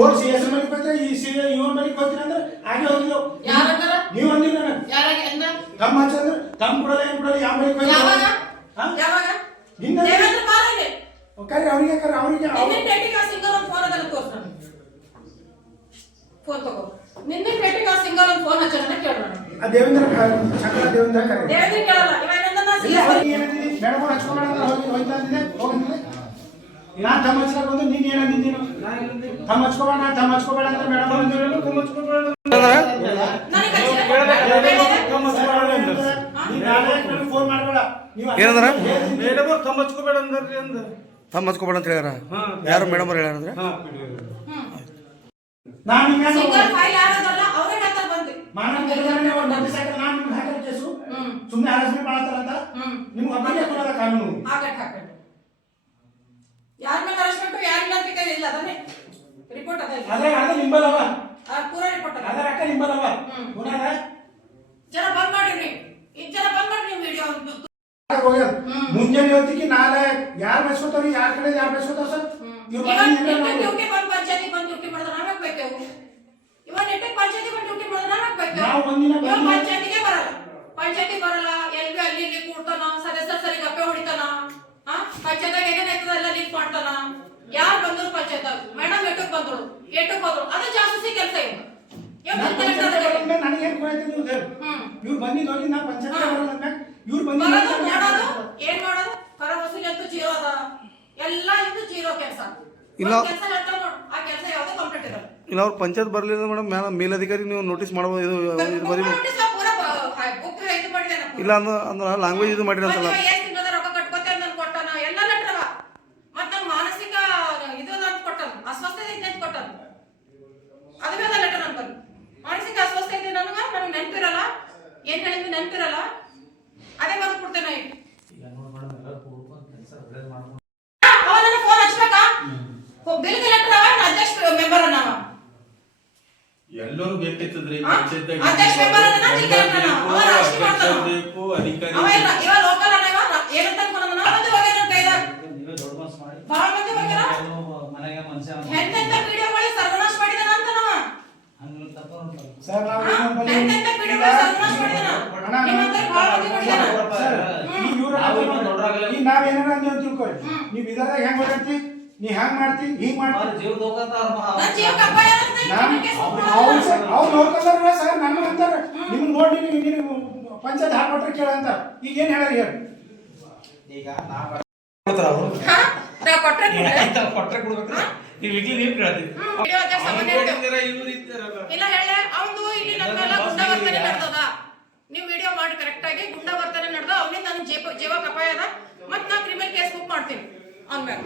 ಹೋಗಿ ಸಿ ಎಸ್ ಮನೆಗೆ ಬರ್ತೀರಿ ಈ ಸಿ ಇವನ್ ಮನೆಗೆ ಬರ್ತೀರಿ ಅಂದ್ರೆ ಹಾಗೆ ಹೋಗಿದ್ದೆವು ಯಾರಂದ್ರ ನೀವು ಅಂದಿಲ್ಲ ನನಗೆ ಯಾರಾಗಿ ಅಂದ ತಮ್ಮ ಹಚ್ಚಂದ್ರೆ ತಮ್ಮ ಕೊಡಲ್ಲ ಏನು ಕೊಡಲ್ಲ ಯಾವ ಮನೆಗೆ ಯಾವಾಗ ಬರ್ತೀವಿ ಯಾವಾಗ ಹಿಂದೆ ದೇವೇಂದ್ರ ಬಾರಲ್ಲಿ ಕರಿ ಅವರಿಗೆ ನಿನ್ನೆ ಡೇಟಿಗೆ ಆ ಸಿಂಗಲ್ ಒಂದು ಫೋನ್ ಅದನ್ನ ತೋರ್ಸ ಫೋನ್ ತಗೋ ನಿನ್ನೆ ಡೇಟಿಗೆ ಆ ಸಿಂಗಲ್ ಒಂದು ಫೋನ್ ಹಚ್ಚೋಣ ಕೇಳೋಣ ಆ ದೇವೇಂದ್ರ ಸಕಲ ದೇವೇಂದ್ರ ಕರೆ ದೇವೇಂದ್ರ ಕೇಳಲ್ಲ ಇವ ಏನಂದ ನಾ ಸಿಎಸ್ ಮೇಡಮ್ ಹಚ್ಕೊಬೇಡ ಅಂದ್ರೆ ಹೋಗ್ತಾ ಇದ್ದೆ ಹೋಗಿದ್ದೆ ನಾನು ತಮ್ಮ ಹಚ್ಕೊಂಡು ಬಂದು ನೀನು ಏನಂದಿದ್ದೀನು ತಮ್ಮ ಹಚ್ಕೊಬೇಡ ನಾನು ತಮ್ಮ ಹಚ್ಕೊಬೇಡ ಅಂದ್ರೆ ಮೇಡಮ್ ತಮ್ಮ ಹಚ್ಕೊಬೇಡ ನನಗೆ ಫೋನ್ ಮಾಡಬೇಡ ನೀವು ಏನಂದ್ರ ಮೇಡಮ್ ಅವ್ರು ತಮ್ಮ ಹಚ್ಕೋಬೇಡ ಅಂದ್ರಿ ಅಂದ ತಮ್ಮ ಹಚ್ಕೊಬೇಡ ಅಂತ ಹೇಳ್ಯಾರ ಯಾರು ಮೇಡಮ್ ಅವ್ರು ಹೇಳ್ಯಾರ ಅಂದ್ರೆ ನಾನು ನಿಮ್ಗೆ ಸಿಂಗಲ್ ಫೈಲ್ ಯಾರದಲ್ಲ ಅವರೇ ಹೇಳ್ತಾರೆ ಬಂದು ಮಾನವ ತೆಗೆದಾನೆ ಒಂದು ನೋಟಿಸ್ ಹಾಕಿದ್ರೆ ನಾನು ನಿಮ್ಗೆ ಹಾಕಿರೋ ಕೇಸು ಸುಮ್ಮನೆ ಹರಾಸ್ಮೆಂಟ್ ಮಾಡತ್ತಾರಂತ ನಿಮ್ಗೆ ಒಬ್ಬರಿಗೆ ಕೊಡೋದ ಕಾನೂನು ಹಾಕಟ್ಟು ಯಾರ ಮೇಲೆ ಹರಾಸ್ಮೆಂಟ್ ಯಾರಿಲ್ಲ ಅಂತ ಇಲ್ಲ ಅದನ್ನೇ ರಿಪೋರ್ಟ್ ಅದ ಅದೇ ನಿಂಬಲ್ಲವ ಪೂರಾ ರಿಪೋರ್ಟ್ ಅದ ಅದರ ಅಕ್ಕ ನಿಂಬಲ್ಲವ ಗುಣಾದ ಜನ ಬಂದ್ ಮಾಡ್ರಿ ಈಗ ಜನ ಬಂದ್ ಮಾಡ್ರಿ ನೀವು ವಿಡಿಯೋ ಮುಂಜಾನೆ ಹೊತ್ತಿಗೆ ನಾಳೆ ಯಾರು ಬೆಳೆಸ್ಕೊತಾವ್ರಿ ಯಾರ ಕಡೆ ಯಾರು ಬೆಳೆಸ್ಕೊತಾವ ಸರ್ ಡ್ಯೂಟಿ ಬಂದ್ ಪಂಚಾಯತಿ ಬಂದ್ ಡ್ಯೂಟಿ ಮಾಡಿದ್ರೆ ನಾವೇ ಬೇಕೇವು ಇವಾಗ ನೆಟ್ಟಿಗೆ ಪಂಚಾಯತಿ ಬಂದ್ ಡ್ಯೂಟಿ ಮಾಡಿದ್ರೆ ನಾವೇ ಬೇಕೇವು ನಾವು ಒಂದಿನ ಪಂಚಾಯತಿಗೆ ಬರಲ್ಲ ಪಂಚಾಯತಿ ಬರಲ್ಲ ಎಲ್ಲಿ ಅಲ್ಲಿ ಇಲ್ಲಿ ಕೂಡ್ತಾನ ಸದಸ್ಯ ಸರಿ ಗಪ್ಪೆ ಹೊಡಿತಾನ ಪಂಚಾಯತ್ದಾಗ ಏನೇನಾಯ್ತದ ಎಲ್ಲ ಲೀಕ್ ಮಾಡ್ತಾನ ಯಾರು ಬಂದ್ರು ಪಂಚಾಯತ್ ಮೇಡಮ್ ಎಟ್ಟಕ್ ಬಂದ್ರು ಅದು ಜಾಸ್ತಿ ಕೆಲಸ ನನಗೇನು ಕೊಯ್ತು ನೀವು ಇವ್ರು ಬಂದಿದ್ದೋಗಿ ನಾ ಪಂಚಾಯತ್ ಬರಲ್ಲ ಇವ್ರು ಮಾಡೋದು ಏನ್ ಮಾಡೋದು ಕರ ವಸೂಲಿ ಅಂತೂ ಜೀರೋ ಅದ ಎಲ್ಲ ಇದು ಜೀರೋ ಕೆಲಸ ಇಲ್ಲ ಕೆಲಸ ಹೇಳ್ತಾವ ನೋಡು ಆ ಕೆಲಸ ಯಾವ್ದು ಕಂಪ್ಲೀಟ್ ಇರಲ್ಲ ಇಲ್ಲ ಅವ್ರು ಪಂಚಾಯತ್ ಬರಲಿಲ್ಲ ಮೇಡಮ್ ಮೇಲಧಿಕಾರಿ ನೀವು ನೋಟಿಸ್ ಮಾಡ್ಬೋದು ಇದು ಬರೀ ಇಲ್ಲ ಅಂದ್ರೆ ಲ್ಯಾಂಗ್ವೇಜ್ ಇದು ಮಾಡಿರಂತಲ್ಲ ರೊಕ್ಕ ಕಟ್ಕೋತೇವೆ ನನ್ ಕೊಟ್ಟಾನ ಎಲ್ಲ ಲೆಟ್ರವ ಮತ್ತ ನಂಗೆ ಮಾನಸಿಕ ಇದು ಅಂತ ಕೊಟ್ಟಾನ ಅಸ್ವಸ್ಥತೆ ಐತೆ ಅಂತ ಕೊಟ್ಟಾನ ಅದು ಬೇಡ ಲೆಟರ್ ನನ್ ಬಂದು ಮಾನಸಿಕ ಅಸ್ವಸ್ಥ ಇದೆ ನನಗೆ ನೆನಪಿರಲ್ಲ ಏನ್ ಹೇಳಿದ್ವಿ ನೆನಪಿರಲ್ಲ ಅದೇ ಬಂದು ಕೊಡ್ತೇನೆ ಅವನ ಫೋನ್ ಹಚ್ಬೇಕಾ ಬಿಲ್ಗೆ ಲೆಟರ್ ಅವ ಅಧ್ಯಕ್ಷ ಮೆಂಬರ್ ನಾವ ಎಲ್ಲರೂ ಬೇಕಿತ್ತದ್ರಿ ಅಧ್ಯಕ್ಷ ಮೆಂಬರ್ ಅನ್ನ ಬೇಕು ಅಧಿಕಾರಿ ಇವ ಲೋಕಲ್ ಅನ್ನ ಏನಂತ ಅನ್ಕೊಂಡ ನಾವೊಂದು ಹೋಗ್ಯಾರ ಕೈದಾಗ ಬಹಳ ಮಂದಿ ಹೋಗ್ಯಾರ ಎಂತೆಂತ ವಿಡಿಯೋಗಳು ಸರ್ವನಾಶ ಮಾಡಿದಾನ ಅಂತ ನಾವ ಸರ್ ನಾವು ಎಂತೆಂತ ವಿಡಿಯೋಗಳು ಸರ್ವನಾಶ ಮಾಡಿದಾನ ನಿಮ್ಮಂತ ಬಹಳ ಮಂದಿ ಹೋಗ್ಯಾರ ಈಗ ನಾವೇನಾರ ಅಂತ ತಿಳ್ಕೊಳ್ಳಿ ನೀವು ಇದರಾಗ ಹೆಂಗ್ ಓಡಾಡ್ತಿ ನೀ ಹೆಂಗ್ ಮಾಡ್ತಿ ಹಿಂಗ್ ಮಾಡ್ತಿ ನನ್ನ ಜೀವಕ್ಕೆ ಅಪಾಯ ಅವ್ರು ನೋಡ್ಕೊಂಡ್ರ ಸರ್ ನನ್ನ ಅಂತಾರ ನಿಮ್ಗೆ ನೋಡಿ ನೀವು ಪಂಚಾಯತ್ ಹಾಕ್ಬಿಟ್ರೆ ಕೇಳ ಅಂತ ಈಗ ಏನ್ ಹೇಳಿ ಹೇಳಿ ಈಗ ಕೊಟ್ರೆ ಕೊಡ್ಬೇಕ್ರಿ ನೀವು ಈಗಲೇ ನೀವು ಕೇಳ್ತೀವಿ ಇಲ್ಲ ಹೇಳ ಅವನು ಇಲ್ಲಿ ನನ್ನ ಮೇಲೆ ಗುಂಡಾವರ್ತನೆ ನಡೆದದ ನೀವು ವಿಡಿಯೋ ಮಾಡಿ ಕರೆಕ್ಟ್ ಆಗಿ ಗುಂಡಾವರ್ತನೆ ನಡೆದ ಅವನಿಂದ ನನ್ನ ಜೀವಕ್ಕೆ ಅಪಾಯ ಅದ ಮತ್ತೆ ನಾ ಕ್ರಿಮಿನಲ್ ಕೇಸ್ ಬುಕ್ ಮಾಡ್ತೀನಿ ಅವ್ನ ಮೇಲೆ